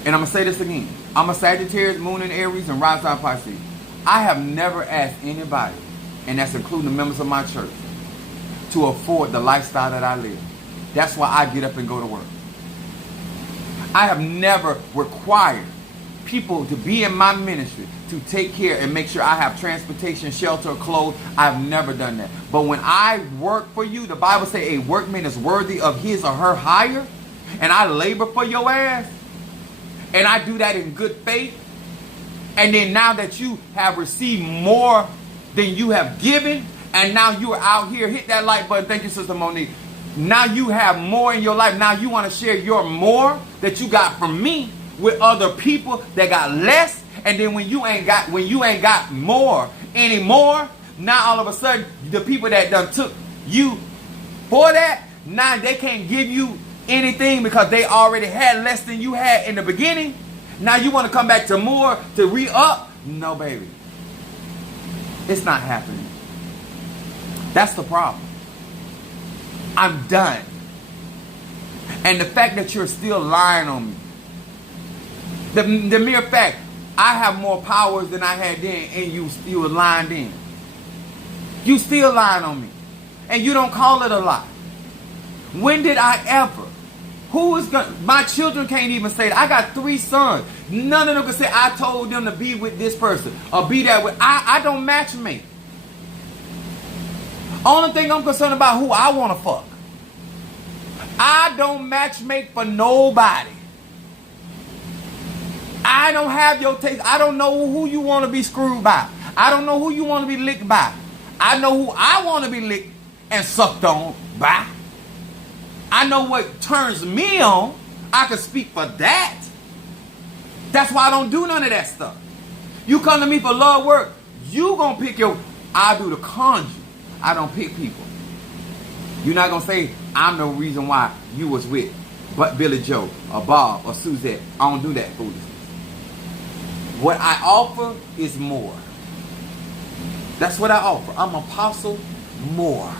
And I'm gonna say this again. I'm a Sagittarius, Moon in Aries, and Rising Sign Pisces. I have never asked anybody, and that's including the members of my church, to afford the lifestyle that I live. That's why I get up and go to work. I have never required people to be in my ministry to take care and make sure I have transportation, shelter, clothes. I've never done that. But when I work for you, the Bible says a workman is worthy of his or her hire, and I labor for your ass, and I do that in good faith. And then now that you have received more than you have given, and now you are out here, hit that like button. Thank you, Sister Monique. Now you have more in your life. Now you want to share your more that you got from me with other people that got less. And then when you ain't got more anymore, now all of a sudden the people that done took you for that, now they can't give you anything because they already had less than you had in the beginning. Now you want to come back to more to re-up? No, baby. It's not happening. That's the problem. I'm done. And the fact that you're still lying on me, the mere fact I have more powers than I had then, and you were lying then. You still lying on me. And you don't call it a lie. When did I ever? My children can't even say that. I got 3 sons. None of them can say I told them to be with this person or be that with. I don't match me. Only thing I'm concerned about who I want to fuck. I don't match make for nobody. I don't have your taste. I don't know who you want to be screwed by. I don't know who you want to be licked by. I know who I want to be licked and sucked on by. I know what turns me on. I can speak for that. That's why I don't do none of that stuff. You come to me for love work, you gonna pick I do the conjure. I don't pick people. You're not gonna say I'm the reason why you was with but Billy Joe or Bob or Suzette. I don't do that foolishness. What I offer is more. That's what I offer. I'm apostle more.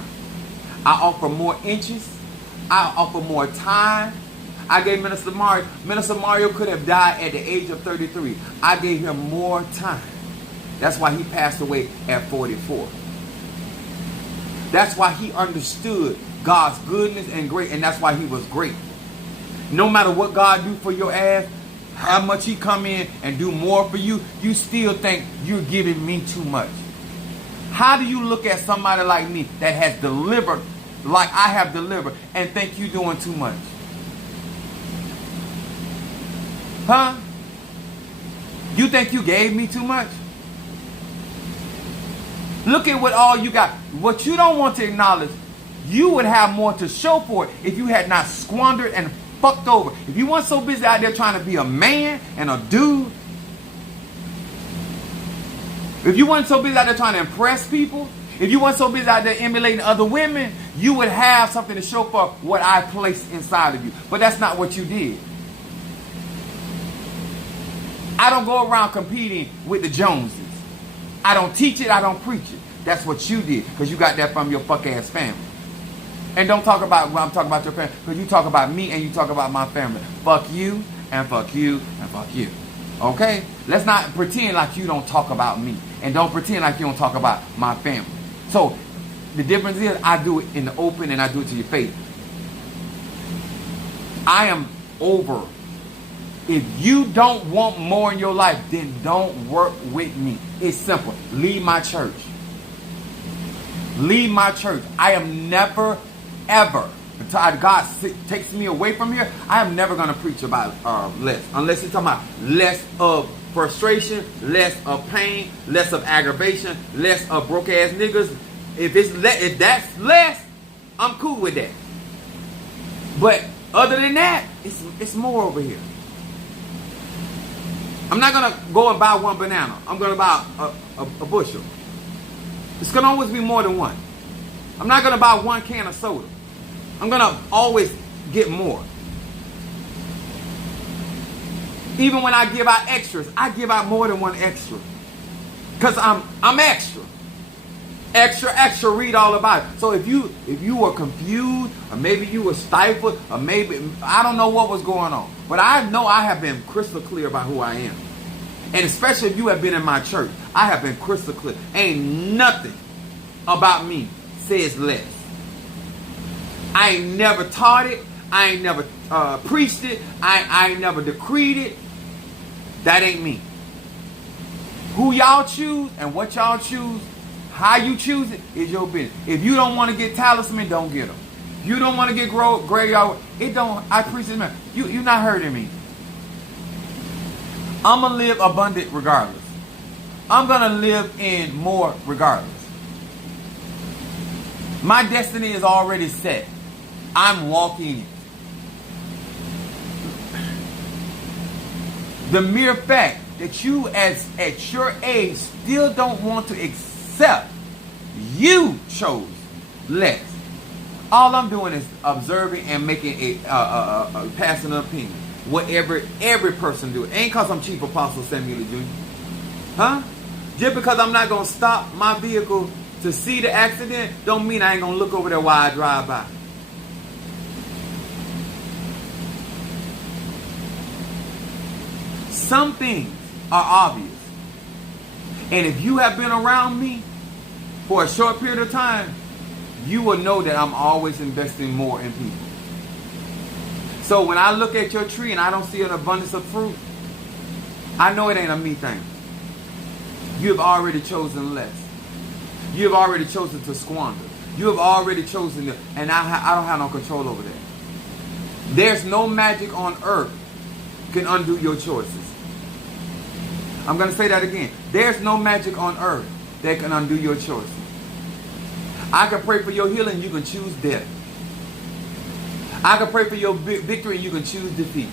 I offer more inches. I offer more time. I gave Minister Mario. Minister Mario could have died at the age of 33. I gave him more time. That's why he passed away at 44. That's why he understood God's goodness and great, and that's why he was great. No matter what God do for your ass, how much he come in and do more for you, you still think you're giving me too much. How do you look at somebody like me that has delivered like I have delivered and think you doing too much? Huh? You think you gave me too much? Look at what all you got. What you don't want to acknowledge, you would have more to show for it if you had not squandered and fucked over. If you weren't so busy out there trying to be a man and a dude, if you weren't so busy out there trying to impress people, If you weren't so busy out there emulating other women, you would have something to show for what I placed inside of you. But that's not what you did. I don't go around competing with the Joneses. I don't teach it, I don't preach it. That's what you did, because you got that from your fuck-ass family. And don't talk about, when I'm talking about your family, because you talk about me and you talk about my family. Fuck you, and fuck you, and fuck you. Okay? Let's not pretend like you don't talk about me. And don't pretend like you don't talk about my family. So, the difference is I do it in the open and I do it to your face. I am over. If you don't want more in your life, then don't work with me. It's simple. Leave my church. Leave my church. I am never, ever, until God takes me away from here, I am never going to preach about less. Unless you're talking about less of frustration, less of pain, less of aggravation, less of broke ass niggas. If that's less, I'm cool with that. But other than that, it's more over here. I'm not going to go and buy one banana. I'm going to buy a bushel. It's going to always be more than one. I'm not going to buy one can of soda. I'm going to always get more. Even when I give out extras, I give out more than one extra. Because I'm extra. Extra, extra, read all about it. So if you were confused, or maybe you were stifled, or maybe, I don't know what was going on. But I know I have been crystal clear about who I am. And especially if you have been in my church, I have been crystal clear. Ain't nothing about me says less. I ain't never taught it. I ain't never preached it. I ain't never decreed it. That ain't me. Who y'all choose and what y'all choose, how you choose it, is your business. If you don't want to get talisman, don't get them. If you don't want to get graveyard, it don't. I preach this, man. You're not hurting me. I'm going to live abundant regardless. I'm going to live in more regardless. My destiny is already set. I'm walking it. The mere fact that you at your age still don't want to accept you chose less. All I'm doing is observing and making a passing opinion. Whatever every person do. Ain't because I'm Chief Apostle Samuel Jr. Huh? Just because I'm not going to stop my vehicle to see the accident, don't mean I ain't going to look over there while I drive by. Some things are obvious. And if you have been around me for a short period of time, you will know that I'm always investing more in people. So when I look at your tree and I don't see an abundance of fruit, I know it ain't a me thing. You have already chosen less. You have already chosen to squander. You have already chosen to, and I don't have no control over that. There's no magic on earth can undo your choices. I'm going to say that again. There's no magic on earth that can undo your choices. I can pray for your healing, you can choose death. I can pray for your victory, and you can choose defeat.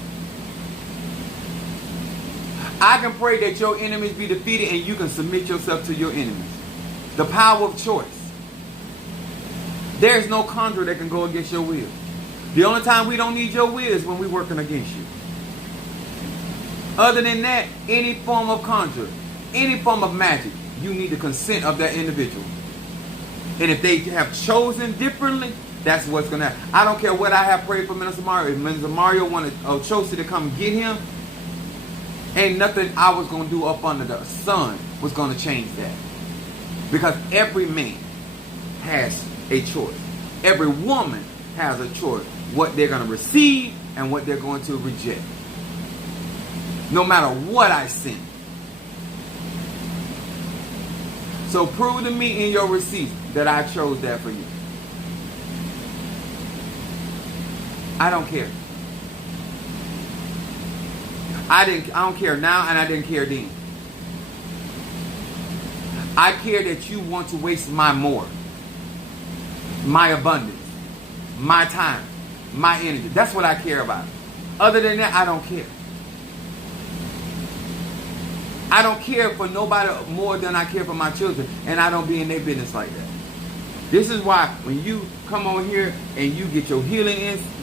I can pray that your enemies be defeated, and you can submit yourself to your enemies. The power of choice. There's no conjurer that can go against your will. The only time we don't need your will is when we're working against you. Other than that, any form of conjure, any form of magic, you need the consent of that individual. And if they have chosen differently, that's what's going to happen. I don't care what I have prayed for Minister Mario. If Minister Mario wanted Chelsea to come get him, ain't nothing I was going to do up under the sun was going to change that. Because every man has a choice. Every woman has a choice. What they're going to receive and what they're going to reject. No matter what I send. So prove to me in your receipts that I chose that for you. I don't care. I don't care now, and I didn't care then. I care that you want to waste my more, my abundance, my time, my energy. That's what I care about. Other than that, I don't care. I don't care for nobody more than I care for my children, and I don't be in their business like that. This is why when you come on here and you get your healing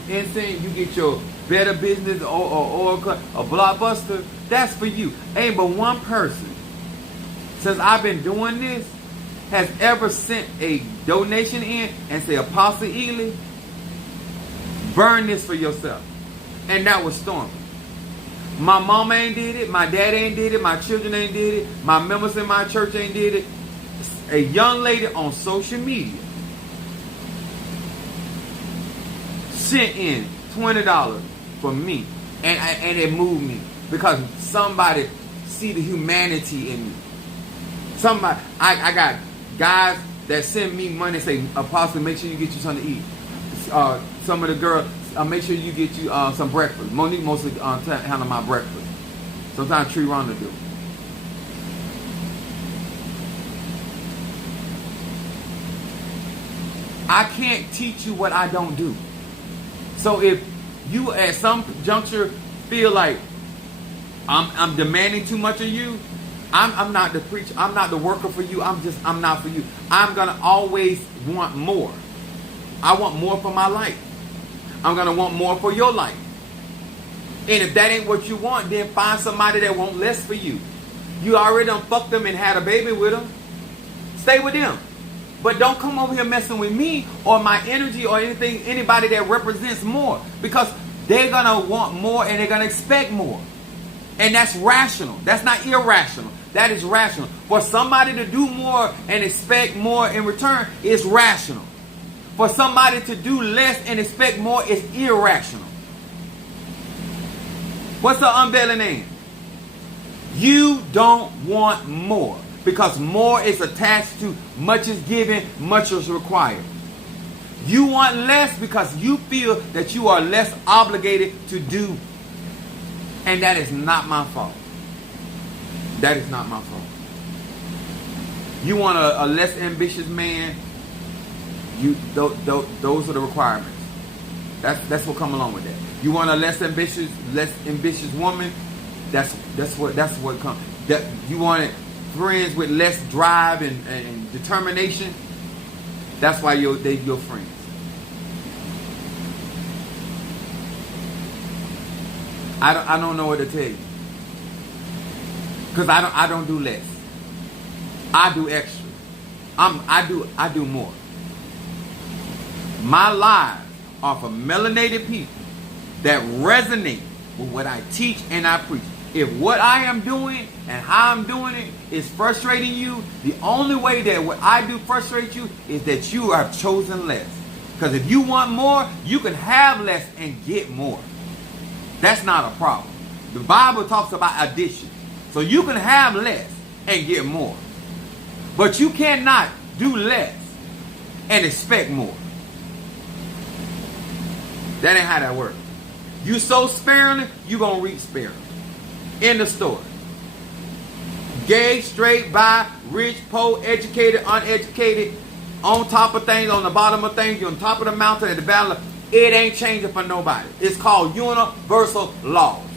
incense, you get your Better Business or Blockbuster, that's for you. Ain't but one person since I've been doing this has ever sent a donation in and say, Apostle Ely, burn this for yourself. And that was Stormy. My mama ain't did it, my dad ain't did it, my children ain't did it, my members in my church ain't did it. A young lady on social media sent in $20 for me, and it moved me because somebody see the humanity in me. Somebody, I got guys that send me money and say, Apostle, make sure you get you something to eat. Some of the girls, make sure you get you some breakfast. Monique mostly handle my breakfast. Sometimes Tree Rhonda do. I can't teach you what I don't do. So if you at some juncture feel like I'm demanding too much of you, I'm not the preacher, I'm not the worker for you, I'm not for you. I'm gonna always want more. I want more for my life. I'm gonna want more for your life. And if that ain't what you want, then find somebody that want less for you. You already done fucked them and had a baby with them. Stay with them. But don't come over here messing with me or my energy or anything, anybody that represents more. Because they're going to want more and they're going to expect more. And that's rational. That's not irrational. That is rational. For somebody to do more and expect more in return is rational. For somebody to do less and expect more is irrational. What's the unveiling name? You don't want more. Because more is attached to much is given, much is required. You want less because you feel that you are less obligated to do. And that is not my fault. That is not my fault. You want a less ambitious man, those are the requirements. That's what come along with that. You want a less ambitious woman, that's what comes. That you want it. Friends with less drive and determination, that's why they're your friends. I don't know what to tell you. Because I don't do less. I do extra. I do more. My lives are for melanated people that resonate with what I teach and I preach. If what I am doing and how I'm doing it is frustrating you, the only way that what I do frustrates you is that you have chosen less. Because if you want more, you can have less and get more. That's not a problem. The Bible talks about addition. So you can have less and get more. But you cannot do less and expect more. That ain't how that works. You sow sparingly, you're going to reap sparingly. In the store. Gay, straight, bi, rich, poor, educated, uneducated, on top of things, on the bottom of things, you're on top of the mountain, at the valley. It ain't changing for nobody. It's called universal laws.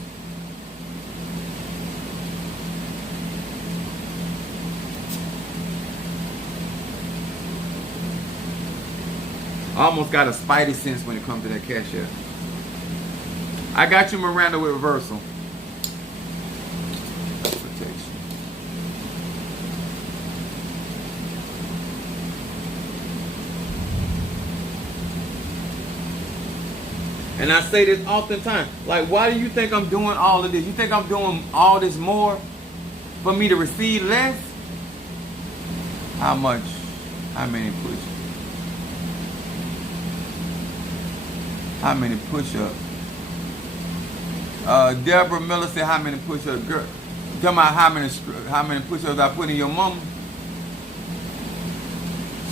I almost got a spidey sense when it comes to that cash app. I got you, Miranda, with reversal. And I say this oftentimes, like, why do you think I'm doing all of this? You think I'm doing all this more for me to receive less? How much? How many push-ups? How many push-ups? Deborah Miller said, how many push-ups? Girl, tell me how many push-ups I put in your mama.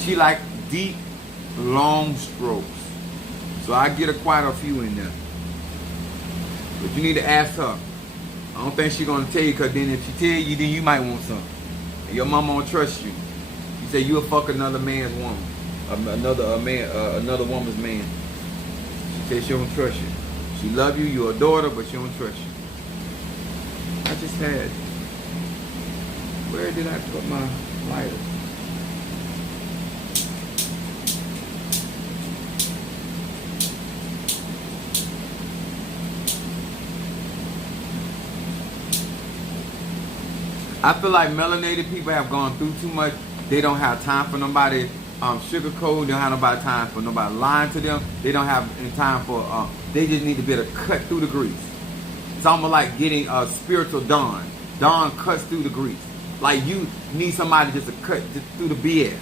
She like deep, long strokes. So I get her quite a few in there. But you need to ask her. I don't think she's going to tell you, because then if she tell you, then you might want some. And your mama won't trust you. You say you'll fuck another man's woman. Another woman's man. She says she don't trust you. She love you, you're a daughter, but she don't trust you. I just had, where did I put my lighter? I feel like melanated people have gone through too much. They don't have time for nobody sugarcoat. They don't have nobody time for nobody lying to them. They don't have any time for, they just need to be able to cut through the grease. It's almost like getting a spiritual dawn. Dawn cuts through the grease. Like you need somebody just to cut through the BS.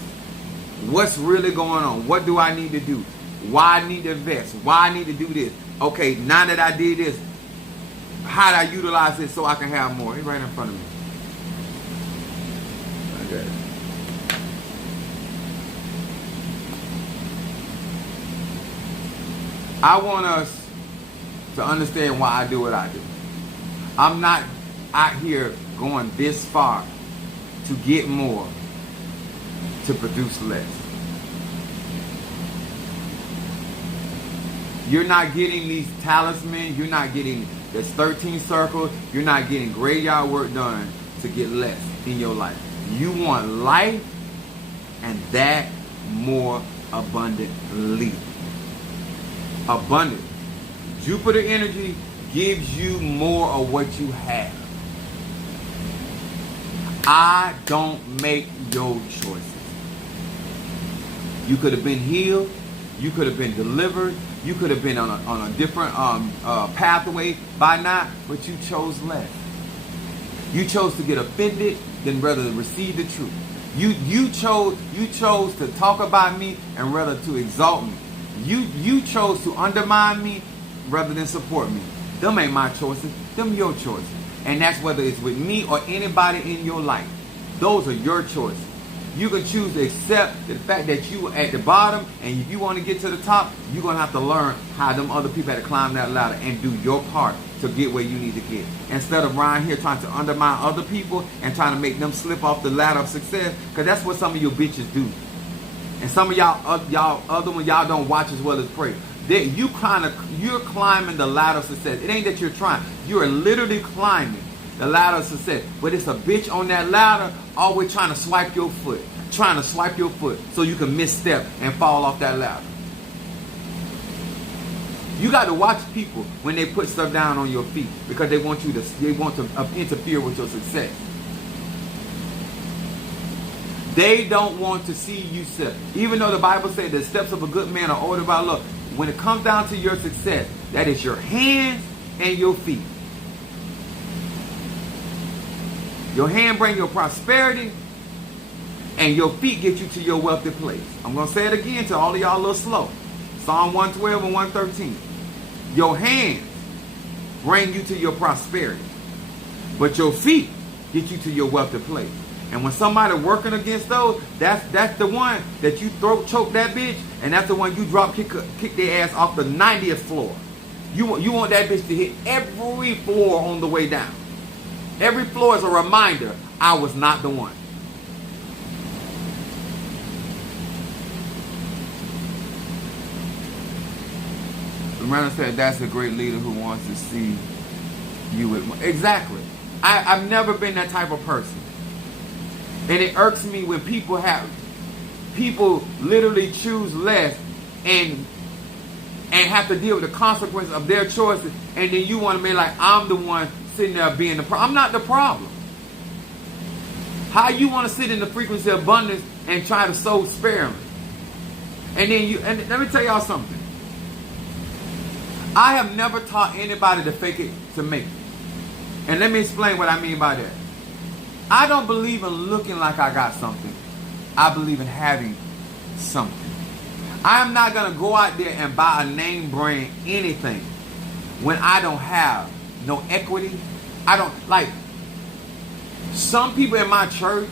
What's really going on? What do I need to do? Why I need to invest? Why I need to do this? Okay, now that I did this, how do I utilize it so I can have more? It's right in front of me. Okay. I want us to understand why I do what I do. I'm not out here going this far to get more, to produce less. You're not getting these talismans. You're not getting this 13 circles. You're not getting graveyard work done to get less in your life. You want life, and that more abundantly. Abundant. Jupiter energy gives you more of what you have. I don't make your choices. You could have been healed. You could have been delivered. You could have been on a different pathway by now, but you chose less. You chose to get offended than rather to receive the truth. You chose to talk about me and rather to exalt me. You chose to undermine me rather than support me. Them ain't my choices. Them your choices. And that's whether it's with me or anybody in your life. Those are your choices. You can choose to accept the fact that you are at the bottom, and if you want to get to the top, you're going to have to learn how them other people had to climb that ladder and do your part to get where you need to get. Instead of around here trying to undermine other people and trying to make them slip off the ladder of success, because that's what some of you bitches do. And some of y'all other ones, y'all don't watch as well as pray. You're climbing the ladder of success. It ain't that you're trying. You're literally climbing the ladder of success. But it's a bitch on that ladder always trying to swipe your foot. Trying to swipe your foot so you can misstep and fall off that ladder. You got to watch people when they put stuff down on your feet because they want to interfere with your success. They don't want to see you step. Even though the Bible says the steps of a good man are ordered by love. When it comes down to your success, that is your hands and your feet. Your hand brings your prosperity, and your feet get you to your wealthy place. I'm going to say it again to all of y'all a little slow. Psalm 112 and 113. Your hands bring you to your prosperity, but your feet get you to your wealthy place. And when somebody working against those, that's the one that you throat choke that bitch, and that's the one you drop kick their ass off the 90th floor. You want that bitch to hit every floor on the way down. Every floor is a reminder, I was not the one. Lorena said that's a great leader who wants to see you with more. Exactly. I've never been that type of person. And it irks me when people literally choose less and have to deal with the consequences of their choices, and then you want to be like, I'm the one sitting there being the problem. I'm not the problem. How you want to sit in the frequency of abundance and try to sow sparingly? And let me tell y'all something. I have never taught anybody to fake it to make it. And let me explain what I mean by that. I don't believe in looking like I got something. I believe in having something. I am not going to go out there and buy a name brand anything when I don't have no equity. I don't, like, some people in my church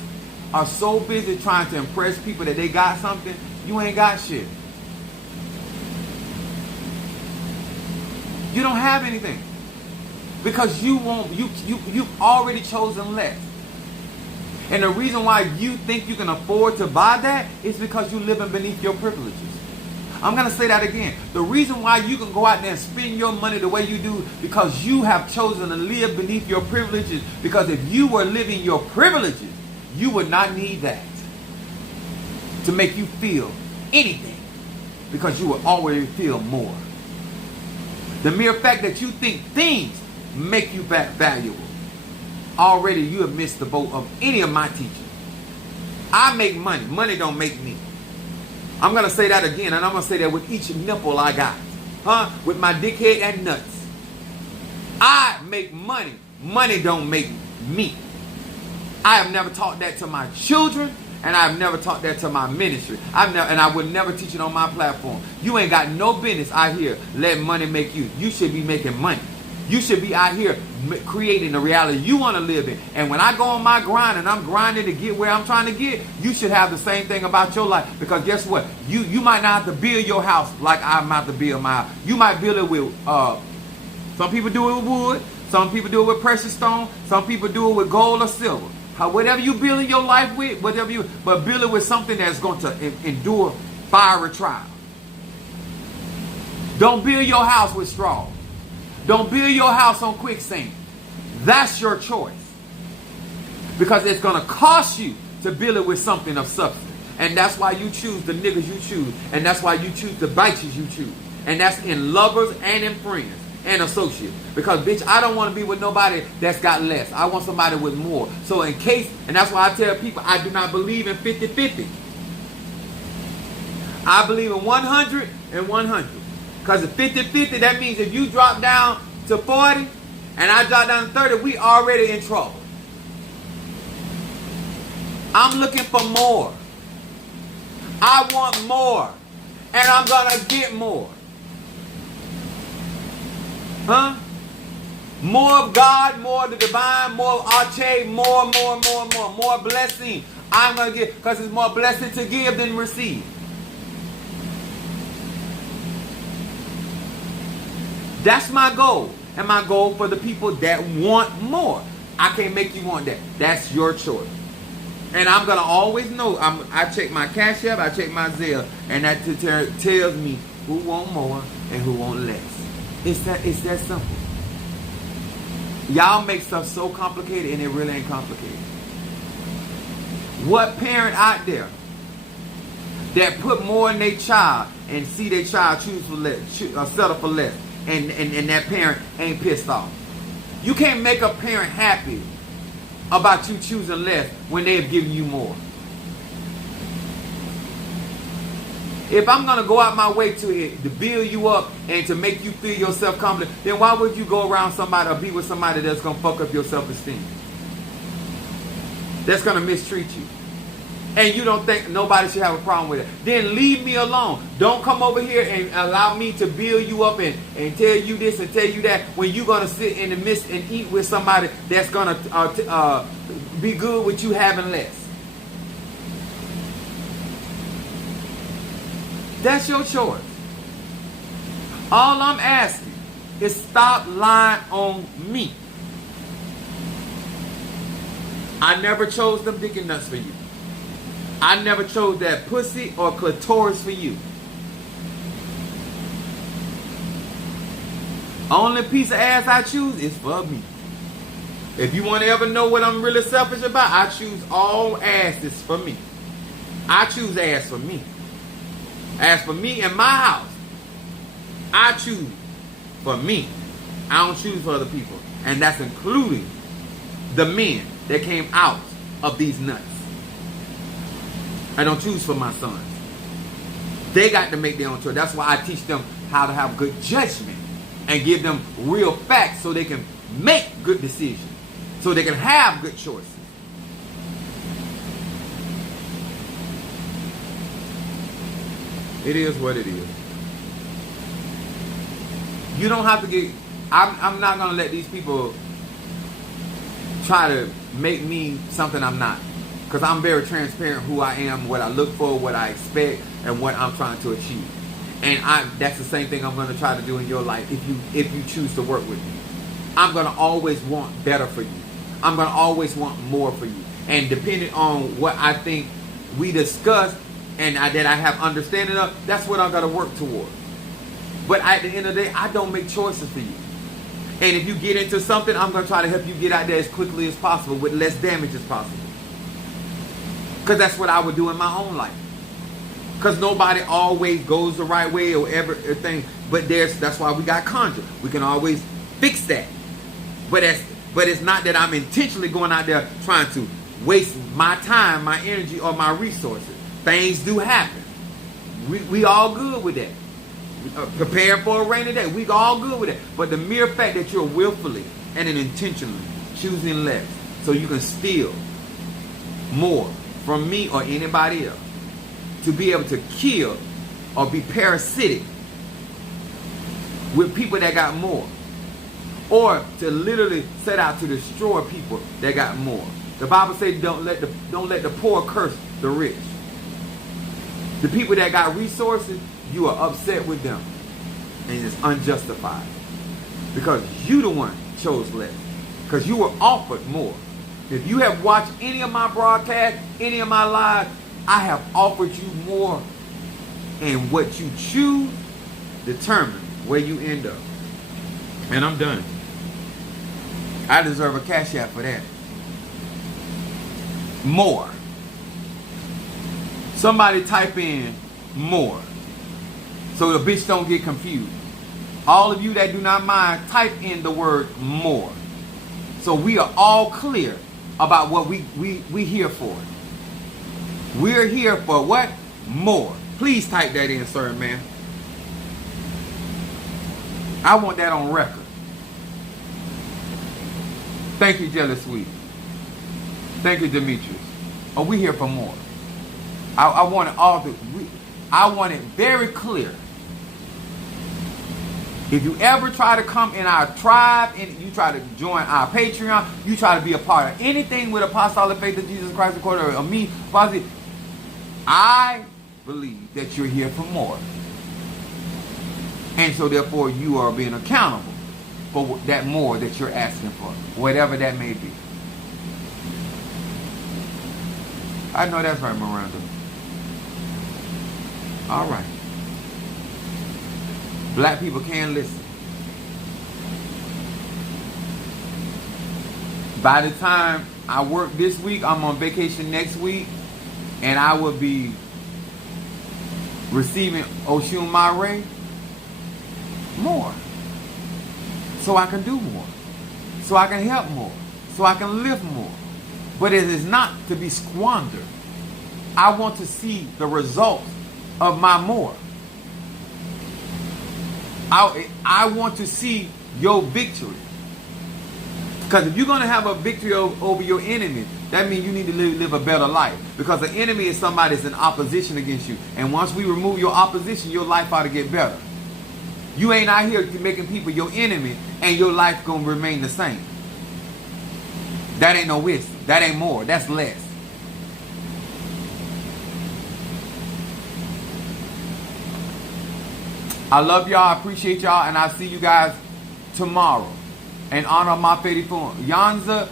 are so busy trying to impress people that they got something. You ain't got shit. You don't have anything. Because you've already chosen less. And the reason why you think you can afford to buy that is because you're living beneath your privileges. I'm going to say that again. The reason why you can go out there and spend your money the way you do because you have chosen to live beneath your privileges. Because if you were living your privileges, you would not need that to make you feel anything. Because you would already feel more. The mere fact that you think things make you valuable. already you have missed the boat of any of my teaching. I make money. Money don't make me. I'm going to say that again, and I'm going to say that with each nipple I got. With my dickhead and nuts. I make money. Money don't make me. I have never taught that to my children, and I have never taught that to my ministry. And I would never teach it on my platform. You ain't got no business out here letting money make you. You should be making money. You should be out here creating the reality you want to live in. And when I go on my grind and I'm grinding to get where I'm trying to get, you should have the same thing about your life. Because guess what? You might not have to build your house like I'm about to build my house. You might build it with, some people do it with wood. Some people do it with precious stone. Some people do it with gold or silver. Whatever you build your life with, but build it with something that's going to endure fiery trial. Don't build your house with straw. Don't build your house on quicksand. That's your choice. Because it's going to cost you to build it with something of substance. And that's why you choose the niggas you choose. And that's why you choose the bitches you choose. And that's in lovers and in friends and associates. Because, bitch, I don't want to be with nobody that's got less. I want somebody with more. So in case, and that's why I tell people I do not believe in 50-50. I believe in 100 and 100. Because the 50-50, that means if you drop down to 40 and I drop down to 30, we already in trouble. I'm looking for more. I want more. And I'm going to get more. More of God, more of the divine, more of Arche, more blessing. I'm going to get, because it's more blessing to give than receive. That's my goal. And my goal for the people that want more. I can't make you want that. That's your choice. And I'm going to always know. I check my Cash App, I check my Zelle. And that tells me who want more and who want less. It's that simple. Y'all make stuff so complicated and it really ain't complicated. What parent out there that put more in their child and see their child choose for less, or settle for less, and that parent ain't pissed off? You can't make a parent happy about you choosing less when they have given you more. If I'm going to go out my way to build you up and to make you feel yourself confident, then why would you go around somebody or be with somebody that's going to fuck up your self-esteem? That's going to mistreat you. And you don't think nobody should have a problem with it. Then leave me alone. Don't come over here and allow me to build you up and tell you this and tell you that when you're going to sit in the midst and eat with somebody that's going to be good with you having less. That's your choice. All I'm asking is stop lying on me. I never chose them dick and nuts for you. I never chose that pussy or clitoris for you. Only piece of ass I choose is for me. If you want to ever know what I'm really selfish about, I choose all asses for me. I choose ass for me. As for me and my house, I choose for me. I don't choose for other people. And that's including the men that came out of these nuts. I don't choose for my sons. They got to make their own choice. That's why I teach them how to have good judgment and give them real facts so they can make good decisions. So they can have good choices. It is what it is. You don't have to get... I'm not going to let these people try to make me something I'm not. Because I'm very transparent who I am, what I look for, what I expect, and what I'm trying to achieve. And that's the same thing I'm going to try to do in your life if you choose to work with me. I'm going to always want better for you. I'm going to always want more for you. And depending on what I think we discuss and that I have understanding of, that's what I'm going to work toward. But at the end of the day, I don't make choices for you. And if you get into something, I'm going to try to help you get out there as quickly as possible with less damage as possible. Because that's what I would do in my own life. Because nobody always goes the right way or everything. But that's why we got conjure. We can always fix that. But But it's not that I'm intentionally going out there trying to waste my time, my energy, or my resources. Things do happen. We all good with that. Preparing for a rainy day. We all good with that. But the mere fact that you're willfully and intentionally choosing less so you can steal more from me or anybody else, to be able to kill or be parasitic with people that got more, or to literally set out to destroy people that got more. The Bible says don't let the poor curse the rich. The people that got resources, you are upset with them, and it's unjustified because you the one chose less, because you were offered more. If you have watched any of my broadcasts, any of my lives, I have offered you more, and what you choose determines where you end up. And I'm done. I deserve a cash app for that. More. Somebody type in more so the bitch don't get confused. All of you that do not mind, type in the word more, so we are all clear about what we here for. We're here for what? More. Please type that in, sir, man. I want that on record. Thank you, Jelly Sweet. Thank you, Demetrius. Oh, we here for more. I want it all I want it very clear. If you ever try to come in our tribe, and you try to join our Patreon, you try to be a part of anything with Apostolic Faith of Jesus Christ, or me, I believe that you're here for more. And so therefore you are being accountable for that more that you're asking for, whatever that may be. I know that's right, Miranda. All right. Black people can listen. By the time I work this week, I'm on vacation next week, and I will be receiving Oshun Mare more. So I can do more. So I can help more. So I can live more. But it is not to be squandered. I want to see the results of my more. I want to see your victory. Because if you're going to have a victory over your enemy, that means you need to live a better life. Because the enemy is somebody that's in opposition against you. And once we remove your opposition, your life ought to get better. You ain't out here making people your enemy and your life going to remain the same. That ain't no wisdom. That ain't more. That's less. I love y'all. I appreciate y'all. And I'll see you guys tomorrow. In honor of my Fedifun Yanza,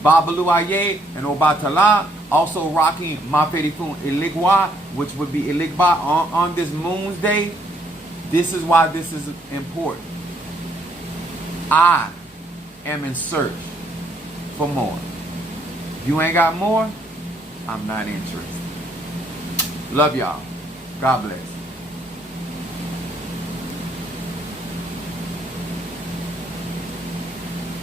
Babalu Aye, and Obatala. Also rocking my Fedifun Iligwa, which would be Iligba on this Moon's Day. This is why this is important. I am in search for more. You ain't got more? I'm not interested. Love y'all. God bless.